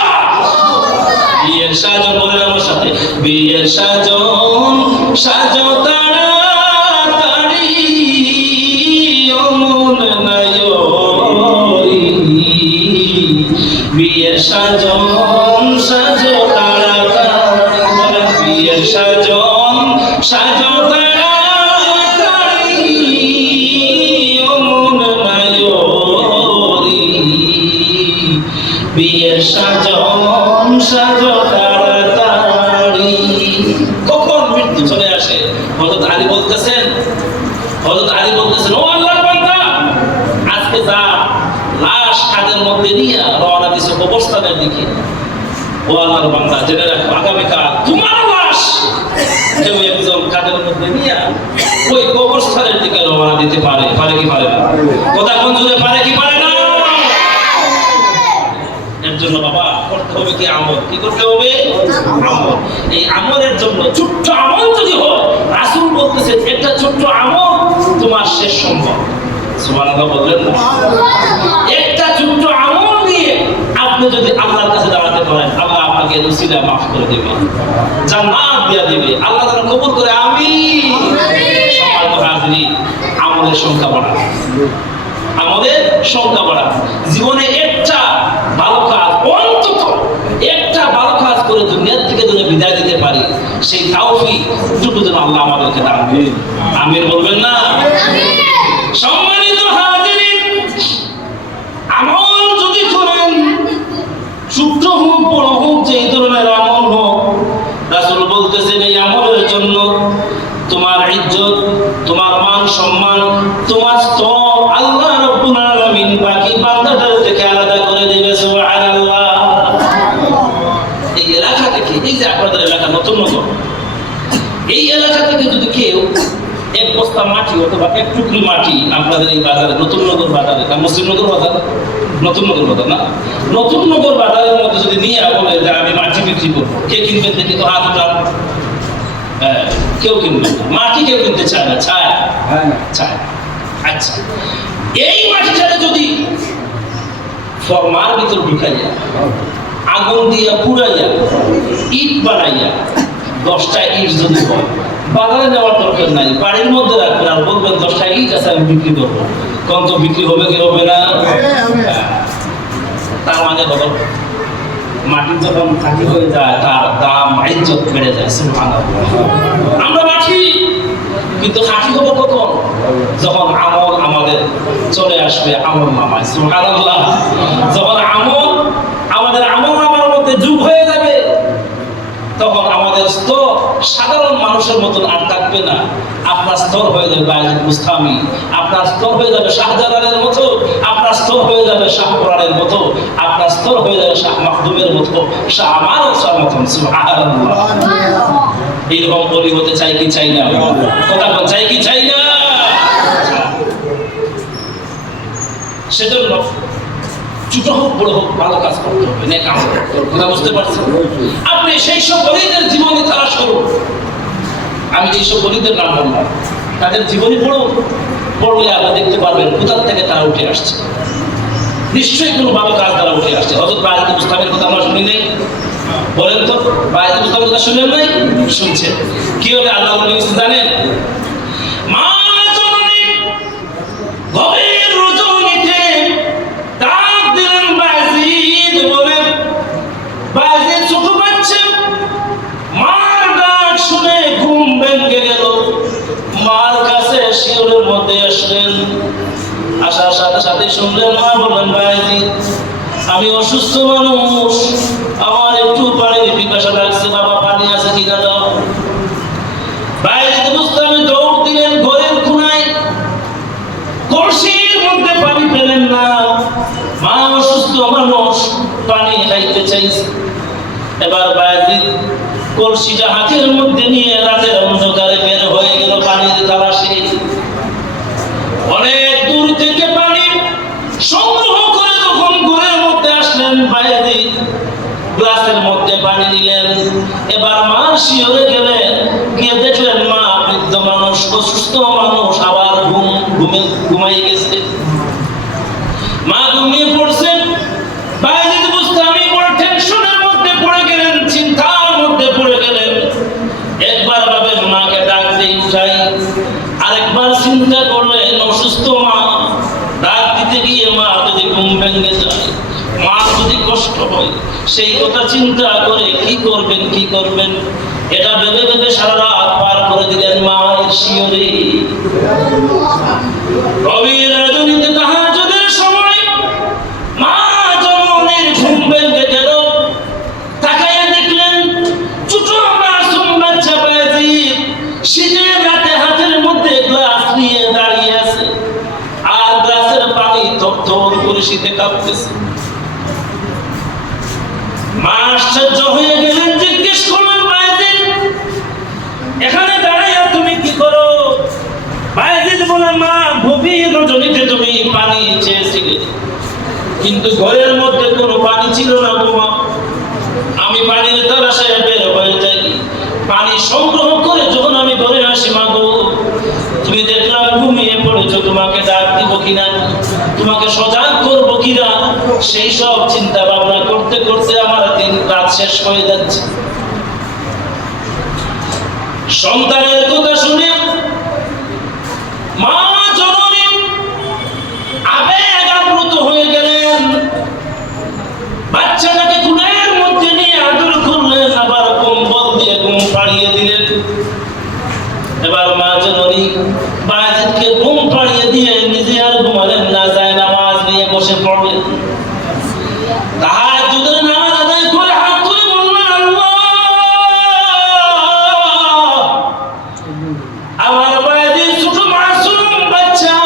বিয়ের সাজন বলেন আমার সাথে, বিয়ের সাজন সাজো তাড়াতাড়ি, অমন নায়রি বিয়ের সাজন সাজো তাড়াতাড়ি, বলেন বিয়ের সাজন সাজো তাড়াতাড়ি, অমন নায়রি বিয়ের সাজন সাজো তাড়াতাড়ি। কখন মৃত্যু চলে আসে? হযরত আলী বলতেছেন, হযরত আলী বলতেছেন, ও আল্লাহর বান্দা, আজকে যা লাশ কাঁধের মধ্যে নিয়ে রওনা দিছে কবরস্থানের দিকে, ও আল্লাহর বান্দা জেনে রাখো, আগামীকাল তোমার লাশ কেউ একজন কাঁধের মধ্যে নিয়ে ওই কবরস্থানের দিকে রওনা দিতে পারে। পারে কি পারে না? কথা কোন জুড়ে পারে কি পারে না? এর জন্য বাবা করতে হবে কি আমল। কি করতে হবে? আমল। এই আমলের জন্য ছোট্ট আমল যদি হয়, রাসূল বলতেছেন একটা ছোট্ট আমল তোমার শেষ সম্ভব। সুবহানাল্লাহ বললেন না? একটা ছোট্ট আমল দিয়ে আপনি যদি আল্লাহর কাছে দাঁড়াতে পারেন, আল্লাহ আপনাকে রুসিলা মাফ করে দেবে, জান্নাত দিয়ে দেবে। আল্লাহ তাআলা কবুল করে আমিন। সম্মানিত হাজিরিন, আমলের সংখ্যা বাড়ান, আমাদের সংখ্যা বাড়ান। জীবনে একটা ভালো কাজ, অন্তত একটা ভালো কাজ করে দুনিয়ার থেকে যদি বিদায় দিতে পারি, সেই তাওফিক টুকু যেন আল্লাহ আমাদেরকে দান করেন। আমিন বলবেন না? সম্মানিত হাজিরিন, আমল যদি করেন, ছোট হোক বড় হোক, যে ধরনের আমল হোক, রাসূল বলতেছেন এই আমলের জন্য তোমার ইজ্জত, তোমার মান সম্মান, তোমার স্তর আল্লাহ রাব্বুল আলামিন বাকি বান্দাদের থেকে আলাদা করে দিবে। সুবহানাল্লাহ। এই এলাকা থেকে, এই যে আপনাদের এলাকা নতুন নগর, এই এলাকা থেকে যদি কেউ এক বস্তা মাটি অথবা এক টুকরি মাটি আপনাদের এই বাজারে, নতুন নগর বাজারে, মুসলিম নগর বাজার, নতুন নগর বাজার না, নতুন নগর বাজারের মধ্যে যদি নিয়ে বলে যে আমি মাটি বিক্রি করবো, কে কিনবেন দেখি তো? হাত উঠান। কেউ কিনবে না মাটি, কেউ কিনতে চায় না, চায় চায়। আচ্ছা, এই মাটিটাকে যদি ফরমার ভিতর ঢুকাইয়া আগুন দিয়া পুড়াইয়া ইট বানাইয়া 10টা ইট যদি হয়, বাজারে নেওয়ার দরকার নাই, বাড়ির মধ্যে রাখবেন আর বলবেন 10টা ইট আছে আমি বিক্রি করবো, কোন তো বিক্রি হবে কি হবে না? তার মানে বলো, মাটি যখন খাঁটি হয়ে যায় তার দাম ইজ্জত বেড়ে যায়। সুবহানাল্লাহ। আমরা মাটি, কিন্তু খাঁটি হবো কখন? যখন আমল আমাদের চলে আসবে আমল নামায়। সুবহানাল্লাহ। যখন আমল আমাদের আমল নামার মধ্যে যোগ হয়ে যাবে, তখন আমাদের স্তর সাধারণ মানুষের মতন আর থাকবে না। আপনার স্তর হয়ে যাবে বায়েজিদ বুস্তামি, আপনার স্তর হয়ে যাবে শাহজালালের মতো, আপনার স্তর হয়ে যাবে শাহ কোরআনের মতো, আপনার স্তর হয়ে যাবে শাহ মাখদুমের মতো, শাহ আমানত শাহ মতন। সুবহানাল্লাহ। এইরকম বলি হতে চাই কি চাই না? কথা বল, চাই কি চাই না? সেজন্য ছোট হোক বড় হোক ভালো কাজ করতে হবে, নেক আমল করতে হবে। কথা বুঝতে পারছেন? আপনি সেই সব বলিদের জীবনী তালাশ করুন। আমি যেসব বলিদের নাম বললাম তাদের জীবনী পড়লে আপনি দেখতে পারবেন কোথা থেকে তারা উঠে আসছে। নিশ্চয়ই কোনো ভালো কাজ তারা উঠে আসছে। হযরত বায়েজিদ বুস্তামির কথা আমরা শুনি নাই? বলেন তো, বায়েজিদ বুস্তামির কথা শুনেন নাই? শুনছেন। কি হলে আল্লাহ জানেন? মা জননী গভীর রজনীতে ডাক দিলেন বায়েজিদ বলে, বায়েজিদ ছোট বাচ্চা, মার ডাক শুনে ঘুম ভেঙে গেল। মার কাছে শিয়রের মধ্যে আসলেন। আসার সাথে সাথে শুনলেন মা বললেন, বায়েজিদ আমি অসুস্থ মানুষ, আমার একটু পানির পিপাসা লাগছে, বাবা পানি আছে কিনা দাও। বায়েজিদ বুস্তামি দৌড় দিলেন ঘরের কোনায়, কলসির মধ্যে পানি পেলেন না। মা অসুস্থ মানুষ, পানি খাইতে চাইছে। এবার বায়েজিদ কলসিটা হাতের মধ্যে নিয়ে রাতের অন্ধকারে বের হয়ে গেল পানির তালাশে। অনেক দূর থেকে পানি সংগ্রহ করে যখন ঘরের মধ্যে আসলেন বায়েজিদ গ্লাসের মধ্যে পানি দিলেন। এবার মা শিয়রে গেলেন, গিয়ে দেখলেন মা বৃদ্ধ মানুষ, অসুস্থ মানুষ, আবার ঘুমাই গেছে। মা ঘুমিয়ে পড়ছেন। বায়েজিদ বুস্তামি বড় টেনশনের মধ্যে পড়ে গেলেন, চিন্তার মধ্যে পড়ে গেলেন। একবার ভাবেন মাকে ডাক দিয়ে উঠাই, আরেকবার চিন্তা করলেন অসুস্থ মা, ডাক দিতে গিয়ে মা যদি ঘুম ভেঙে যায়, মা যদি কষ্ট হয়, সেই কথা চিন্তা করে কি করবেন এটা ভেবে ভেবে সারা রাত পার করে দিলেন মায়ের শিয়রে। গভীর রজনীতে তাহাজ্জুদের সময় মা জননীর ঘুম ভেঙে গেল। তাকাইয়া দেখলেন ছোট মাসুম বাচ্চা বায়েজিদ শীতের রাতে হাতের মধ্যে গ্লাস নিয়ে দাঁড়িয়ে আছে, আর গ্লাসের পানি থরথর করে শীতে কাঁপতেছে। মা আশ্চর্য হয়ে গেলেন, জিজ্ঞেস করলেন, বায়েজিদ এখানে দাঁড়াইয়া তুমি কি করো? বায়েজিদ বলে, মা গভীর রজনীতে তুমি পানি চেয়েছিলে, কিন্তু ঘরের মধ্যে কোনো পানি ছিল না গো মা। আমি পানির তালাশে বের হয়ে যাই, পানি সংগ্রহ করে যখন আমি ঘরে আসি মা গো, তুমি দেখলাম ঘুমিয়ে পড়েছো, তোমাকে ডাক দিব কিনা, তোমাকে সজাগ করবো কিনা, সেই সব চিন্তা ভাবনা করতে করতে আমার দিন রাত শেষ হয়ে যাচ্ছে। সন্তানের কথা শুনে মা জননী আবেগ আপ্লুত হয়ে গেলেন। বাচ্চাটাকে কোলের মধ্যে নিয়ে আদর করলেন, আবার কম্বল দিয়ে ঘুম পাড়িয়ে দিলেন। এবার মা জননী বায়েজিদকে ঘুম পাড়িয়ে দিয়ে নিজে আর ঘুমালেন না, যায় নামাজ নিয়ে বসে পড়লেন। তাহাজ্জুদের নামাজ আদায় করে হাত তুলে বললেন, আল্লাহ আমার বায়েজিদ ছোট মাসুম বাচ্চা,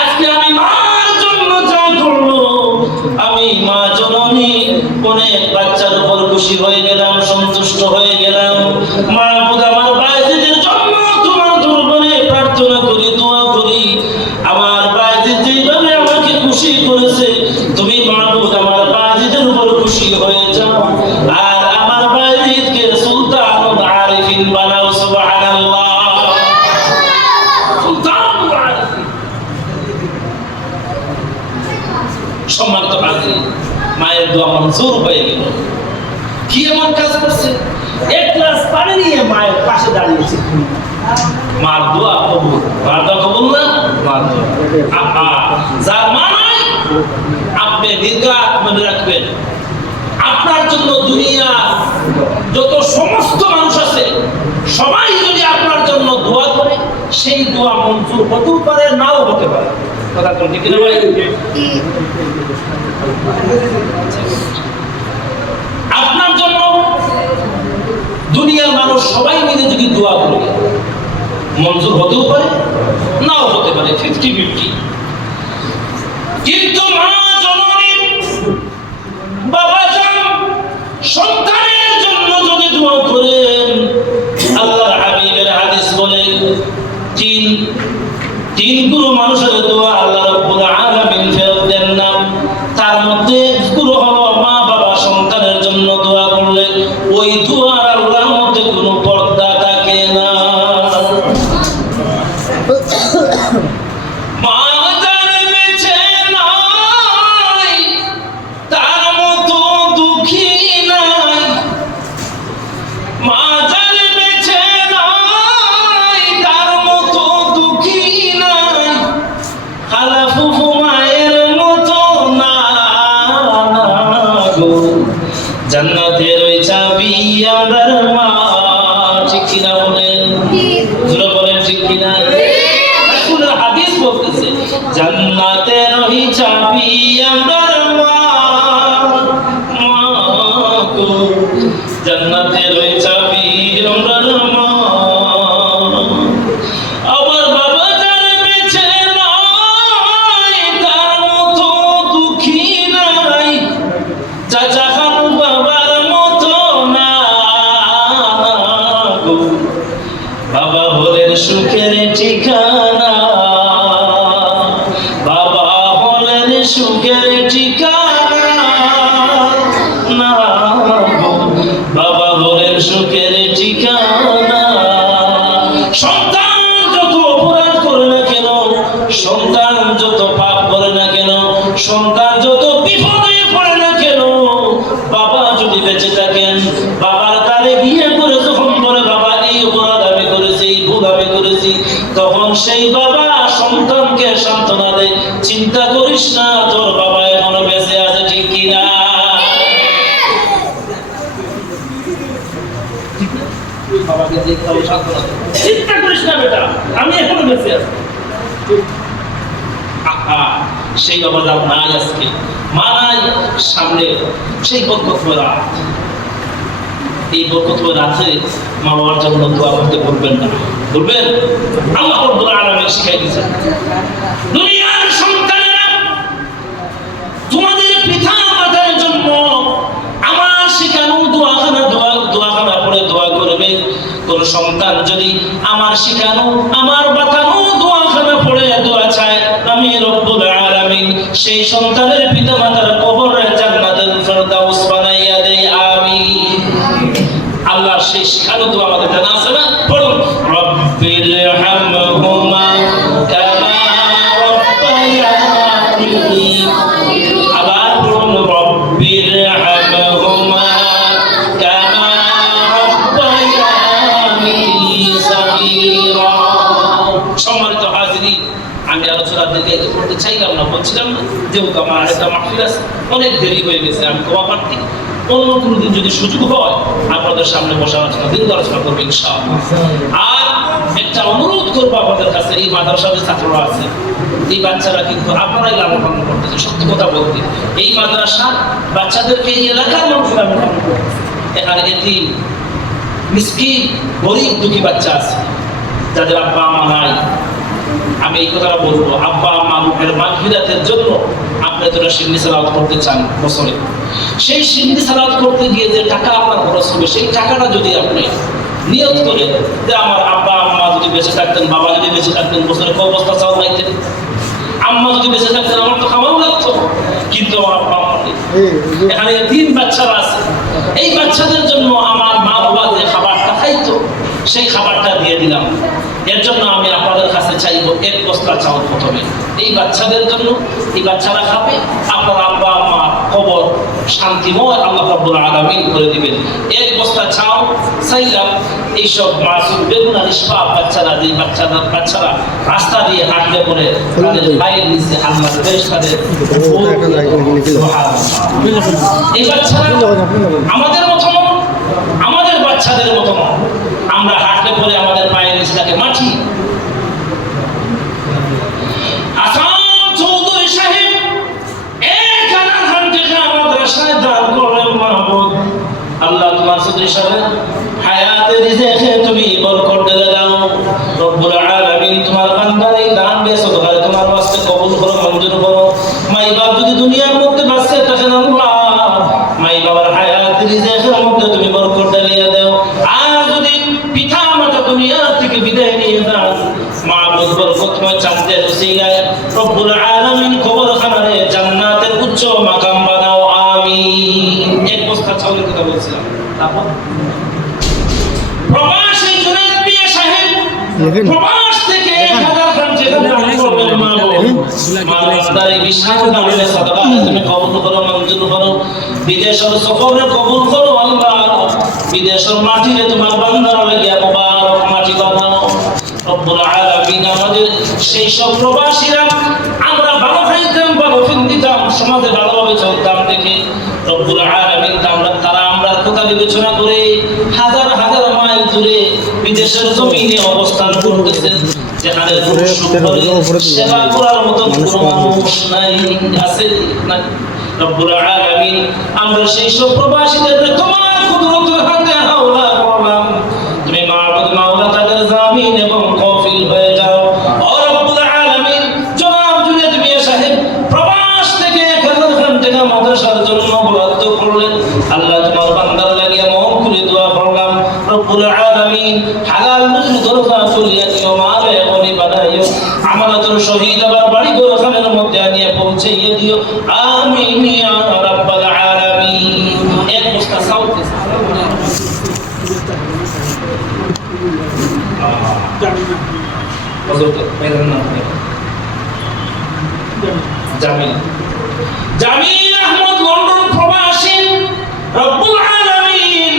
আজকে আমি মার জন্য যা করলো, আমি মা জননী অনেক বাচ্চার উপর খুশি হয়ে গেলাম, সন্তুষ্ট হয়ে গেলাম। মাহবুব আমার বায়েজিদের জন্য তোমার দরবারে প্রার্থনা করি, দোয়া করি, আমার বায়েজিদ যেভাবে আমাকে খুশি করেছে, তুমি মাহবুব আমার বায়েজিদের উপর খুশি হয়ে যাও, আর আমার বায়েজিদকে সুলতানুল আরিফিন বানাও। সুবহানাল্লাহ। সুলতানুল আরিফিন। সম্মানিত হাজির, মায়ের দোয়া মঞ্জুর হয়ে গেল। কি এমন কাজ করছে? এক গ্লাস পানি নিয়ে মায়ের পাশে দাঁড়িয়েছে। মার দোয়া কবুল। মার দোয়া কবুল না? মার দোয়া। যার মা নাই, আপনি নির্ঘাত মনে রাখবেন, আপনার জন্য দুনিয়া যত সমস্ত মানুষ আছে সবাই যদি আপনার জন্য দোয়া করে, সেই দোয়া মঞ্জুর হতেও পারে, নাও হতে পারে। কথা কোন ঠিক না ভাই? আপনার জন্য দুনিয়ার মানুষ সবাই মিলে যদি দোয়া করে মঞ্জুর হতেও পারে, নাও হতে পারে, 50-50। কিন্তু মা জননী বাবা জান সন্তানের জন্য যদি দোয়া করেন, আল্লাহর হাবিবের হাদিস বলে তিন গুরু মানুষের দোয়া আল্লাহ রাব্বুল আলামিন ফেরত দেন না। তার মধ্যে গুরু হলো মা বাবা সন্তানের জন্য দোয়া করলে ওই দোয়ার আল্লাহর মধ্যে কোনো পর্দা থাকে না। মা যার বেঁচে নাই তার মতো দুঃখী নাই, মা যার বেঁচে নাই তার মতো দুঃখী নাই, খালা ফুফু মায়ের মতো না গো, জান্নাতের ওই চাবি আমার মা। ঠিক কিনা বলেন? জোরে বলেন ঠিক কিনা? রাসূলের হাদিস বলতেছে জান্নাতের ওই চাবি আমার মা, মা গো, জান্নাতের ওই চাবি আমার মা। আবার বাবা যার বেঁচে নাই তার মতো দুঃখী নাই, চাচা খালু বাবার মতো না গো, বাবা হলেন সুখের ঠিকানা, বাবা হলেন সুখের ঠিকানা না গো, বাবা হলেন সুখের ঠিকানা। সন্তান যত অপরাধ করে না কেন, সন্তান যত পাপ করে না কেন, সন্তান যত বিপদে পড়ে না কেন, বাবা যদি বেঁচে থাকেন, বাবার কালে বিয়ে করে যখন বলে বাবা এই অপরাধ আমি করেছি, এই ভুল আমি করেছি, তখন সেই বাবা সন্তানকে সান্ত্বনা দেয়, চিন্তা করিস না, তোর বাবা এখনো বেঁচে আছে। ঠিক কিনা? বাবাকে দেখতে সান্ত্বনা দেয়, চিন্তা করিস না বেটা, আমি এখনো বেঁচে আছি। সেই বাবা যাও নাই আজকে, মা নাই, সামনে সেই বরকতময় রাত, এই বরকতময় রাতে মা বাবার জন্য দোয়া করতে বলবেন না, বলবেন? আল্লাহ রাব্বুল আলামিন শিখাই দিয়েছেন দুনিয়ার সন্তানেরা তোমাদের পিতা মাতার জন্য আমার শিখানো দোয়াখানা পড়ে দোয়া করবে। কোন সন্তান যদি আমার শিখানো আমার বাতানো দোয়াখানা পড়ে দোয়া চায়, আমি রব্বুল আলামিন সেই সন্তানের পিতা মাতার কবরে জান্নাতুল ফেরদাউস বানাইয়া দেই। আমিন। আল্লাহ সেই শিখানো দোয়া আমাদের জানা আছে না? পড়ুন, রব্বিল হামহুমা কামা রাব্বায়ানি। আবার পড়ুন, রব্বিল হামহুমা কামা রাব্বায়ানি সাগীরা। সম্মানিত হাজিরিন, আমি আলোচনা থেকে করতে চাইলাম না, বলছিলাম না, যেহেতু আমার একটা মাহফিল আছে, অনেক দেরি হয়ে গেছে, আমি ক্ষমা প্রার্থী। অন্য কোনো দিন যদি সুযোগ হয় আপনাদের সামনে বসে আলোচনা দীর্ঘ আলোচনা করবো ইনশাআল্লাহ। আর একটা অনুরোধ করবো আপনাদের কাছে, এই মাদ্রাসার ছাত্ররা আছে, এই বাচ্চারা কিন্তু আপনারাই লালন পালন করতেছে। সত্যি কথা বলতে এই মাদ্রাসা বাচ্চাদেরকে এই এলাকার মানুষ লালন পালন করতেছে। এখানে এতিম মিসকিন গরিব দুঃখী বাচ্চা আছে যাদের আব্বা মা নাই। আমি এই কথাটা বলবো, আব্বা মা মুখের মাগফিরাতের জন্য আপনি যারা সিন্নি সালাত করতে চান বছরে, সেই সিন্নি সালাত করতে গিয়ে যে টাকা আপনার খরচ হবে, সেই টাকাটা যদি আপনি নিয়ত করে যে আমার আব্বা আম্মা যদি বেঁচে থাকতেন, বাবা যদি বেঁচে থাকতেন, বছরে ক বস্তা চাউল লাইতেন, আম্মা যদি বেঁচে থাকতেন আমার তো খাওয়াও লাগতো, কিন্তু আমার আব্বা আম্মা নেই। এখানে 3 বাচ্চারা আছে, এই বাচ্চাদের জন্য আমার মা বাবা যে খাবারটা খাইতো সেই খাবারটা দিয়ে দিলাম। এর জন্য আমি আপনাদের কাছে চাইবো 1 বস্তা চাউল প্রথমে এই বাচ্চাদের জন্য, এই বাচ্চারা খাবে, আপনার আব্বা আম্মা কবর শান্তিময় আল্লাহ রাব্বুল আলামিন করে দিবেন। 1 বস্তা চাউল চাইলাম। এইসব মাসুম বেগুনা নিষ্পাপ বাচ্চারা, যে বাচ্চারা রাস্তা দিয়ে হাঁটলে পরে তাদের পায়ের নিচে আল্লাহ ফেরেশতাদের এই বাচ্চারা আমাদের মতো, আমাদের বাচ্চাদের মতো আমরা হাঁটলে পরে আমাদের পায়ের নিচে থাকে মাটি। আসাম চৌধুরী সাহেব মাদ্রাসায় দান করেন মাহবুব। আল্লাহ তোমার চৌধুরী সাহেব হায়াত দুনিয়ার মধ্যে বাঁচতে থাকেন আল্লাহ মাই বাবার হায়াত রিজিকের মধ্যে তুমি বরকত ঢালিয়ে দাও। আর যদি পিতা মাতা দুনিয়া থেকে বিদায় নিয়ে যান মাবুদ বরকতময় চাঁদের উসিলায় রব্বুল আলামিন কবরখানারে জান্নাতের উচ্চ মাকাম বানাও আমিন। এক বস্তা চাউলের কথা বলছিলাম। তারপর প্রবাসী জুনায়েদ মিয়া সাহেব প্রবাস থেকে হাজার খান যেখানে করবেন মাদারে বিশাল দামে সাদাকা তুমি কবুল করো মঞ্জুর করো। বিদেশের সফরে কবুল করো আল্লাহ। বিদেশের মাটিতে তোমার বান্দার লাগিয়া মুবারক মাটি বানাও রব্বুল আলামিন। আমাদের সেই সব প্রবাসীরা আমরা ভালো খাইতাম ভালো দিতাম সমাজে ভালোভাবে চলতাম দেখে রব্বুল আলামিন তারা আমরা কথা বিবেচনা করে হাজার হাজার মাইল দূরে বিদেশের জমিনে অবস্থান করতেছেন যেখানে সেবা করার মতো কোনো মানুষ নাই আছে না। রব্বুল আলামিন আমরা সেই সব প্রবাসীদের তোমার কুদরতের হাতে হাওলা করলাম। তুমি মাবুদ মাওলা তাদের জামিন এবং কফিল হয়ে যাও। ও রব্বুল আলামিন জনাব জুনায়েদ মিয়া সাহেব প্রবাস থেকে 1000 খান টাকা মাদ্রাসার জন্য বরাদ্দ করলেন। আল্লাহ তোমার বান্দার লাগিয়া মন খুলে দোয়া করলাম রব্বুল আলামিন হালাল রুজি দরজা খুলিয়া দিও মালে গনি বানাইও আমানতের শহীদ আবার বাড়ি ঘরখানের মধ্যে আনিয়ে পৌঁছাইয়া দিও আমিন ইয়া রাব্বাল আলামিন। এক বস্তা চাউল জামিল আহমদ লন্ডন প্রবাসী রব্বুল আলামিন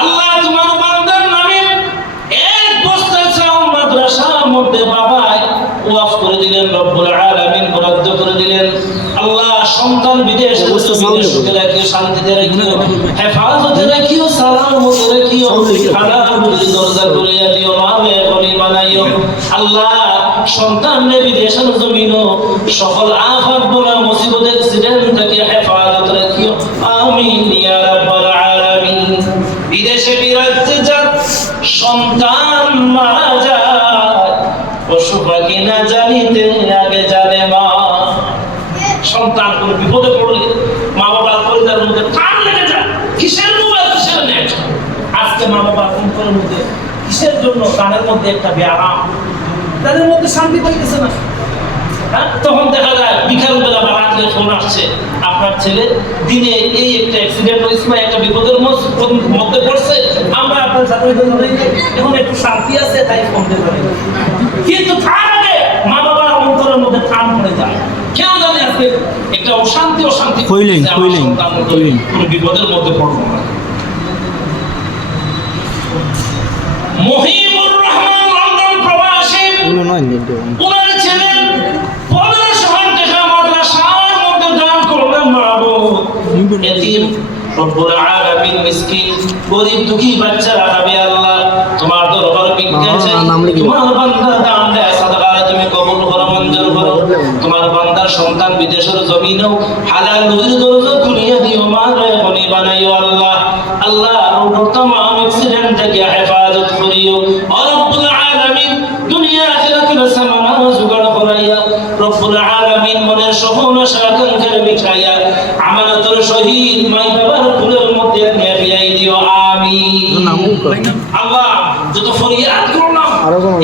আল্লাহ তোমার বান্দার নামে এক বস্তা চাউল মাদ্রাসার মধ্যে বাবায় ওয়াফ করে দিলেন রব্বুল আলামিন বরাদ্দ করে দিলেন। আল্লাহ সন্তান বিদেশে সুখে রাখিও শান্তিতে রাখিও হেফাজতে রাখিও সালামতে রাখিও হালাল রুজি দরজা খুলিয়া দিও মালে গনি বানাইও। আল্লাহ সন্তানরে বিদেশের জমিনও সকল আফাত বলা মুসিবত অ্যাক্সিডেন্ট থেকে হেফাজত রাখিও আমিন ইয়া রাব্বাল আলামিন। বিদেশে বিরাজতে যান সন্তান মারা যায় পশু পাখি না জানিতে আগে জানে মা। সন্তান কোনো বিপদে পড়লে মা বাবার পরিবারের মধ্যে টান লেগে যায় কিসের মোবাইল কিসের নেট। আজকে মা বাবার অন্তরের মধ্যে কিসের জন্য কানের মধ্যে একটা ব্যায়াম তাদের মধ্যে শান্তি পাইতেছে না। তখন দেখা যায় বিকালবেলা বা রাত্রে ফোন আসছে আপনার ছেলে দিনে এই একটা অ্যাক্সিডেন্ট হয়েছে বা একটা বিপদের মধ্যে পড়ছে আমরা আপনার সাথে এখন একটু শান্তি আছে তাই ফোন দিতে পারি। কিন্তু তার আগে মা বাবার অন্তরের মধ্যে টান পড়ে যায় কেউ জানে আজকে একটা অশান্তি বিপদের মধ্যে পড়বো না। মহিবুর রহমান লন্ডন প্রবাসী ওনার ছেলে 1500 টাকা মাদ্রাসার মধ্যে দান করলেন মাবুদ এতিম রব্বুল আলামিন মিসকিন গরীব দুঃখী বাচ্চারা খাবে আল্লাহ তোমার দরবার ভিক্ষা চাই তোমার বান্দার দান দেয় সাদাকা তুমি কবুল করো মঞ্জুর করো। তোমার বান্দার সন্তান বিদেশের জমিনেও হালাল রুজির দরজা খুলিয়ে দিও মারে গনি বানাইও আল্লাহ। আল্লাহ তমাম অ্যাক্সিডেন্ট থেকে হেফাজত করিও ও রব্বুল আলামিন দুনিয়া আখিরাতের সামানা জোগাড় করাইয়া রব্বুল আলামিন মনের সকল আশা আকাঙ্ক্ষা মিটাইয়া আমানতের শহীদ মাই বাবার কুলের মধ্যে নিয়ে ফিরাই দিও আমিন। আল্লাহ যত ফরিয়াদ করলাম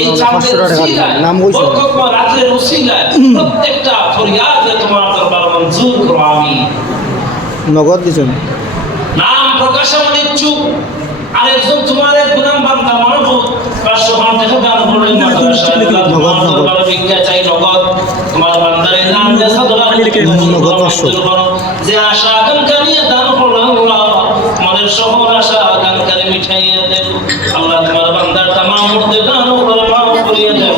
এই চাঁদের উসিলায় বরকতময় রাতের উসিলায় প্রত্যেকটা ফরিয়াদ তোমার দরবার মঞ্জুর করো আমিন। নগদ দিছেন নাম প্রকাশে অনিচ্ছুক আরেকজন তোমার এক গুনাম বান্দা মাহবুব 500 টাকা দান করলেন মাদ্রাসায় তোমার দরবারে ভিক্ষা চাই নগদ তোমার বান্দারে নাম দিয়ে সাদরা যে আশা আকাঙ্ক্ষা নিয়ে দান করলেন আল্লাহ মনের সকল আশা আকাঙ্ক্ষা মিটাইয়া দেন আল্লাহ তোমার বান্দার तमाम মধ্যে দান করে মাফ করিয়ে দেন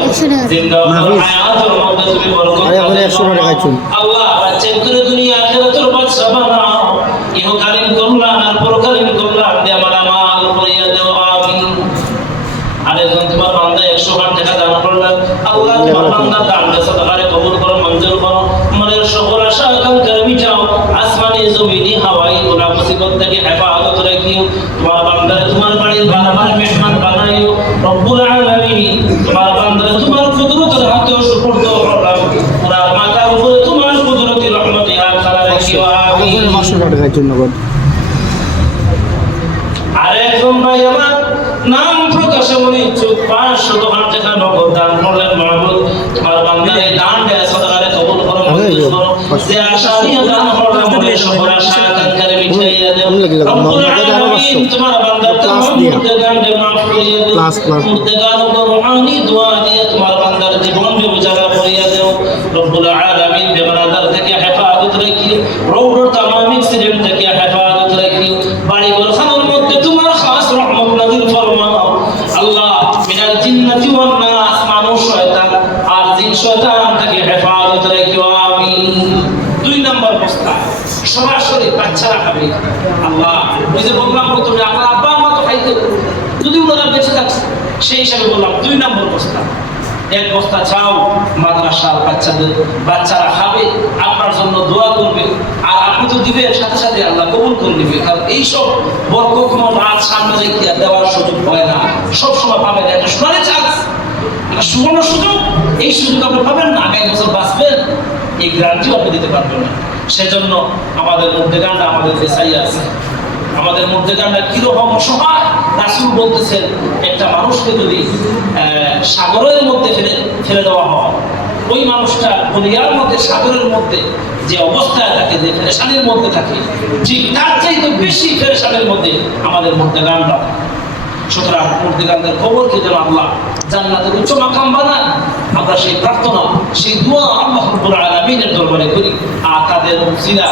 জিন্দা হায়াতের মধ্যে তুমি বরকত দাও আল্লাহ বাঁচিয়ে করে দুনিয়া আখিরাতের বাদশা বানাও ইহকালীন কল্যাণ আর পরকালীন কল্যাণ দিয়ে আমার আমাল করিয়া দেও আমিন। আরেকজন তোমার বান্দা 100 টাকা দান করলেন আল্লাহ তোমার বান্দা দান দিয়ে সাদাকারে কবুল করো মঞ্জুর করো মনের সকল আশা আকাঙ্ক্ষা মিটাও আসমানি জমিনি হাওয়াই গুনাহ মুসিবত থেকে হেফাজত রাখিও তোমার বান্দারে তোমার বাড়ির বারবার মেহমান বানাইও রব্বুল আলামিন। তোমার বান্দারে তোমার কুদরতের হাতে সুপুর্দ করলাম পুরা মাথার উপরে তোমার কুদরতি রহমতে একজনের 500 টাকা একজন নগদ। আরেকজন ভাই আমার নাম প্রকাশে অনিচ্ছুক 500 টাকা নগদ দান করলেন। মাহবুব তোমার বান্দার এই দানটা সদকারে কবুল করো, মঞ্জুর করো। যে আশা নিয়ে দান করবে মনের সকল আশা আকাঙ্ক্ষারে মিটাইয়া দাও। রব্বুল আলামিন তোমার বান্দার তামাম মুর্দেগানকে মাফ করিয়া দাও। মুর্দেগান ও রুহানি দোয়া দিয়ে তোমার বান্দার জীবনকে উজালা করিয়া দাও। রব্বুল আলামিন বেমানাদার থেকে হেফাজত রাখি, রোডের তামাম অ্যাক্সিডেন্ট থেকে হেফাজত রাখি, বাড়ি ঘরখানার মধ্যে তোমার খাস রহমত নাযিল ফরমাও। আল্লাহ মিনাল জিন্নাতি ওয়ান নাস, মানুষ শয়তান আর জিন শয়তান থেকে হেফাজত রাখিও, আমিন। 2 নম্বর বস্তা সরাসরি বাচ্চারা খাবে। আল্লাহ ওই যে বললাম প্রথমে আপনার আব্বা আম্মা তো খাইতে, যদি ওনারা বেঁচে থাকছে সেই হিসাবে বললাম 2 নম্বর বস্তা। 1 বস্তা চাও মাদ্রাসার বাচ্চারা খাবে, আপনার জন্য দোয়া করবে, আর আপনি তো দিবেন সাথে সাথে আল্লাহ কবুল করে নেবে। কারণ এইসব বরকত কোনো রাত সামনে রেখে দেওয়ার সুযোগ হয় না, সবসময় পাবেন একটা সোনালি চান্স, একটা সুবর্ণ সুযোগ। এই সুযোগ আপনি পাবেন না, আগামী বছর বাঁচবেন এই গ্যারান্টিও আপনি দিতে পারবেন না। সেজন্য আমাদের মধ্যে গানটা আমাদের দেশাই আছে। আমাদের মধ্যে গানটা কিরকম অসহায়, রাসূল বলতেছেন একটা মানুষকে যদি সাগরের মধ্যে ফেলে দেওয়া হয়, ওই মানুষটা দরিয়ার মধ্যে সাগরের মধ্যে যে অবস্থায় থাকে, যে ফেরেশানির মধ্যে থাকে, ঠিক তার চাইতে বেশি ফেরেশানির মধ্যে আমাদের মধ্যে গানটা। সুতরাং মুর্দিগানদের খবরকে যেন আল্লাহ জান্নাতের উচ্চ মাকাম বানান, আমরা সেই প্রার্থনা সেই দোয়া আল্লাহ রাব্বুল আলামিনের দরবারে করি। আর তাদের উসিলা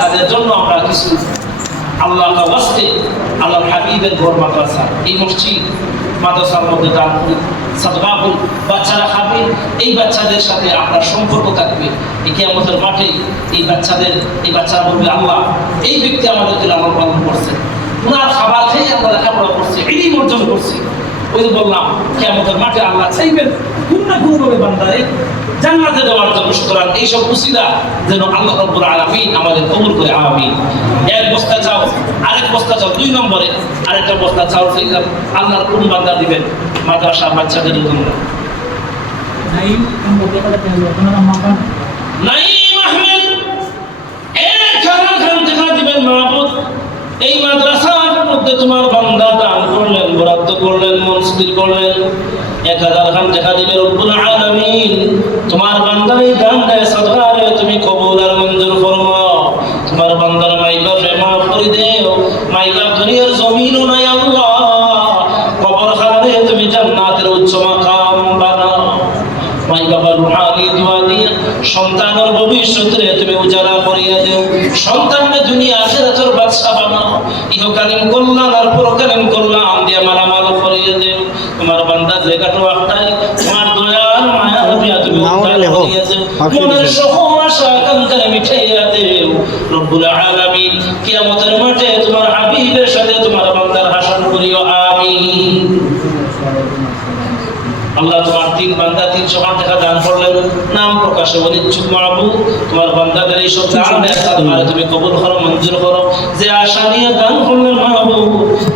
তাদের জন্য আমরা কিছু আল্লাহর ওয়াস্তে আল্লাহর হাবিবের ঘর মাদ্রাসা, এই মসজিদ মাদ্রাসার মধ্যে দান করি, সাদকা করি, বাচ্চারা খাবে। এই বাচ্চাদের সাথে আপনার সম্পর্ক থাকবে। এই কিয়ামতের মাঠে এই বাচ্চারা বলবে, আল্লাহ এই ব্যক্তি আমাদেরকে লালন পালন করছে, ওনার খাবার খেয়ে আমরা লেখাপড়া করছি, ইলম অর্জন করছি। ওই যে বললাম কিয়ামতের মাঠে আল্লাহ চাইবেন কোন না কোন ভাবে বান্দারে জান্নাতে দেওয়ার জন্য। সুতরাং এইসব উসিলা যেন আল্লাহ রাব্বুল আলামিন আমাদের কবুল করে, আমিন। 1 বস্তা চাও, আরেক বস্তা চাও, 2 নম্বরে আরেকটা বস্তা চাও চাইলাম আল্লাহর কোন বান্দা দিবেন মাদ্রাসার বাচ্চাদের জন্য। নাইম আহমেদ খান থেকে দিবেন মাহবুব। এই মাদ্রাসার মধ্যে তোমার বান্দা দান করলেন, বরাদ্দ করলেন, মনসুর করলেন, 1000 খান টাকা দিবে রব্বুল আলামিন। তোমার বান্দার এই দানটা সাদকারে তুমি কবুল আর মঞ্জুর ফরমাও। তোমার বান্দার মাইবাপে মাফ করে দেও, মাইবাপ দুনিয়ার জমিনও নাই আল্লাহ, কবরখানারে তুমি জান্নাতের উচ্চ মাকাম বানাও। মাই বাবার রুহানি দোয়া দিয়ে সন্তানের ভবিষ্যতে তুমি উজালা করিয়া দেও, সন্তানকে দুনিয়া আখিরাতের বাদশা বানাও, ইহকালীন কল্যাণ আর পরকালীন কল্যাণ দিয়ে মালামাল করিয়া দেও। তোমার বান্দা জায়গাটা একটাই, তোমার দয়ার মায়া দিয়া তুমি উদ্ধার করিয়া দেও, মনের সকল আশা আকাঙ্ক্ষা মিটাইয়া দেও। রব্বুল আলামিন কিয়ামতের মাঠে তোমার হাবিবের সাথে তোমার বান্দার হাসর করিও, আমিন। আল্লাহ তোমার 3 বান্দা 300 টাকা দান করলেন, নাম প্রকাশে অনিচ্ছুক মাহবুব। তোমার বান্দাদের এই সব দানের সাদকারে তুমি কবুল করো, মঞ্জুর করো। যে আশা নিয়ে দান করলেন মাহবুব,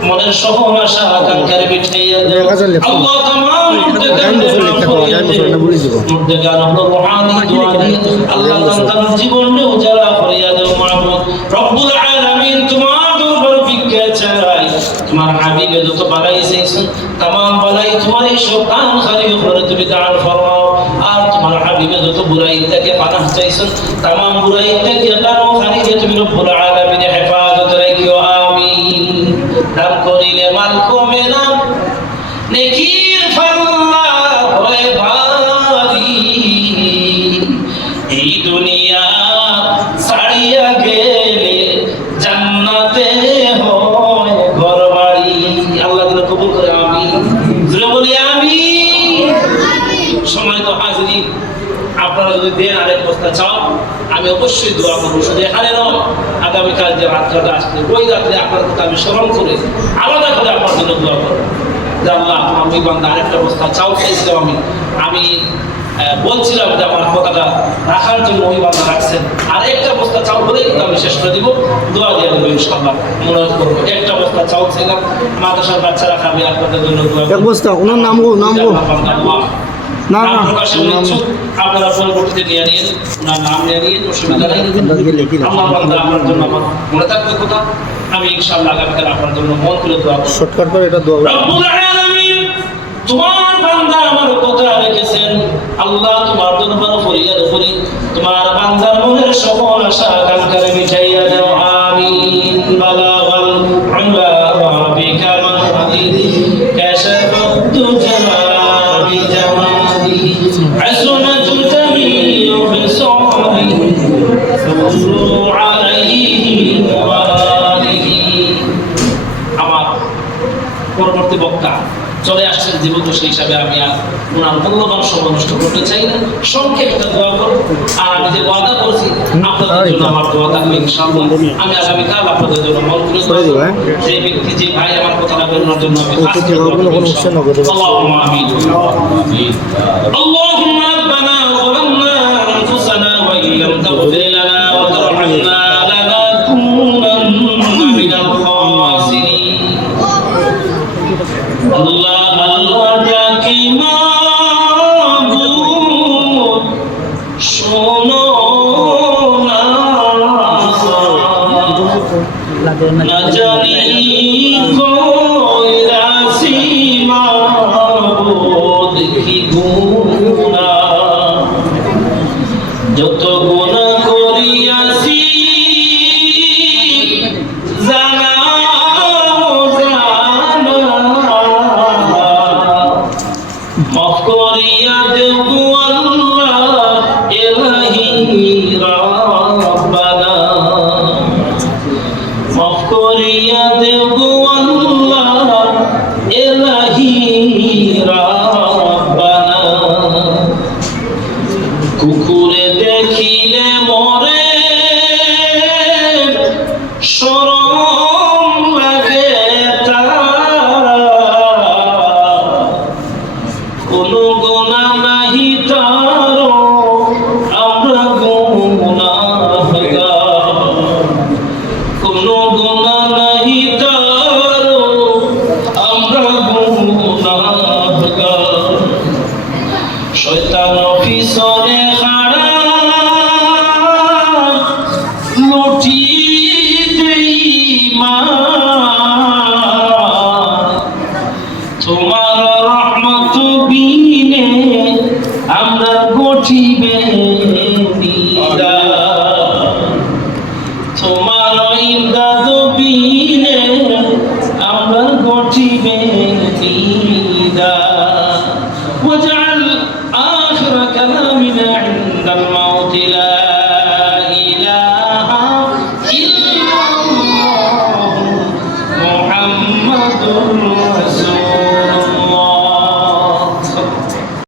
মনের সকল আশা আকাঙ্ক্ষারে মিটাইয়া দাও। আল্লাহ তামাম মুর্দেগানদের মাফ করিয়া দাও। মুর্দেগান হলো রুহানি দোয়া দিয়ে আল্লাহ তাআলার জীবনে উজালা করিয়া দাও মাহবুব। রব্বুল আলামিন তোমার দরবারে ভিক্ষা চাই, তোমার হাবিবে যত বালাই চাইছেন তামাম বালাই তোমার এই সব দান খালি উপরে তুমি দান ফরমাও। আর তোমার হাবিবে যত বুরাই থেকে পানাহ চাইছেন তামাম বুরাই থেকে দান খালি তুমি রব্বুল আলামিনের হেফাজত রাখিও, আমিন। দান করিলে মাল কমে না, নেকির পাল্লা হয় ভারী, এই দুনিয়া ছাড়িয়া গেলে জান্নাতে হয় ঘরবাড়ি। আল্লাহ যেন কবুল করে, আমিন। জোরে বলি আমিন। সম্মানিত হাজিরিন, আপনারা যদি দেন আরেক বস্তা চাও, আমি অবশ্যই দোয়া করবো। শুধু এখানে নয়, আগামীকাল যে রাত্রটা আসবে ওই রাত্রে আপনার কথা আমি স্মরণ করে আলাদা করে আপনার জন্য দোয়া করবো যে আল্লাহ তোমার ওই বান্দা আরেকটা বস্তা চাও চাইছিলাম। আমি বলছিলাম যে আমার কথাটা রাখার জন্য ওই বান্দা রাখছেন, আর একটা বস্তা চাল বলে কিন্তু আমি শেষ করে দিব, দোয়া দিয়ে দেবো ইনশাআল্লাহ। মনে করবো একটা বস্তা চাল ছিলাম, মাদ্রাসার বাচ্চারা খাবে, আপনাদের জন্য দোয়া। এক বস্তা ওনার নাম গো আল্লাহ না, নাম না, প্রকাশে নাম না। ইচ্ছুক আপনারা পরবর্তীতে নিয়ে নিন, ওনার নাম নিয়ে নিন, অসুবিধা নেই। আল্লাহ বান্দা আপনার জন্য আমার মনে থাকবে কথা, আমি ইনশাআল্লাহ আগামীকাল আপনার জন্য মন করে দোয়া করব। শর্টকাট করে এটা দোয়া রব্বুল আলামিন, তোমার বান্দা আমার কথা রেখেছেন, আল্লাহ তোমার দরবারে ফরিয়াদ করি, তোমার বান্দার মনের সকল আশা আকাঙ্ক্ষা মিটাইয়া দাও, আমিন। বালাগাল উলা রাবিকা মাহাদি কাশাফাত দুজা বিজামালি হাসনাত জামিউ বিসালি সাল্লু আলাইহি ওয়া আলিহি। আমার পরবর্তী বক্তা চলে আসছেন জীবন্ত, সেই হিসাবে আমি আর ওনার মূল্যবান সময় নষ্ট করতে চাই না। সংক্ষেপে একটা দোয়া করব, আর আমি যে ওয়াদা করছি আপনাদের জন্য আমার দোয়া থাকবে ইনশাআল্লাহ। আমি আগামীকাল আপনাদের জন্য মন খুলে দোয়া করব। যে ব্যক্তি, যে ভাই আমার কথা রাখবেন, ওনার জন্য আমি খাস করে দোয়া করব ইনশাআল্লাহ। আল্লাহুম্মা আমিন। আল্লাহুম্মা রাব্বানা যালামনা আনফুসানা ওয়া ইল্লাম তাগফির লানা ওয়া তারহামনা লানাকুনান্না মিনাল খাসিরিন। আল্লাহ আল্লাহ ডাকি মাবুদ, শোনো না, না জানি কইরাছি মাবুদ কি গুনাহ, যত গুনাহ করিয়াছি জানা মাফ করিয়া দেব আল্লাহ ইলাহি রাব্বানা, মাফ করিয়া দেব আল্লাহ ইলাহি রাব্বানা। কুকুরে দেখিলে মরে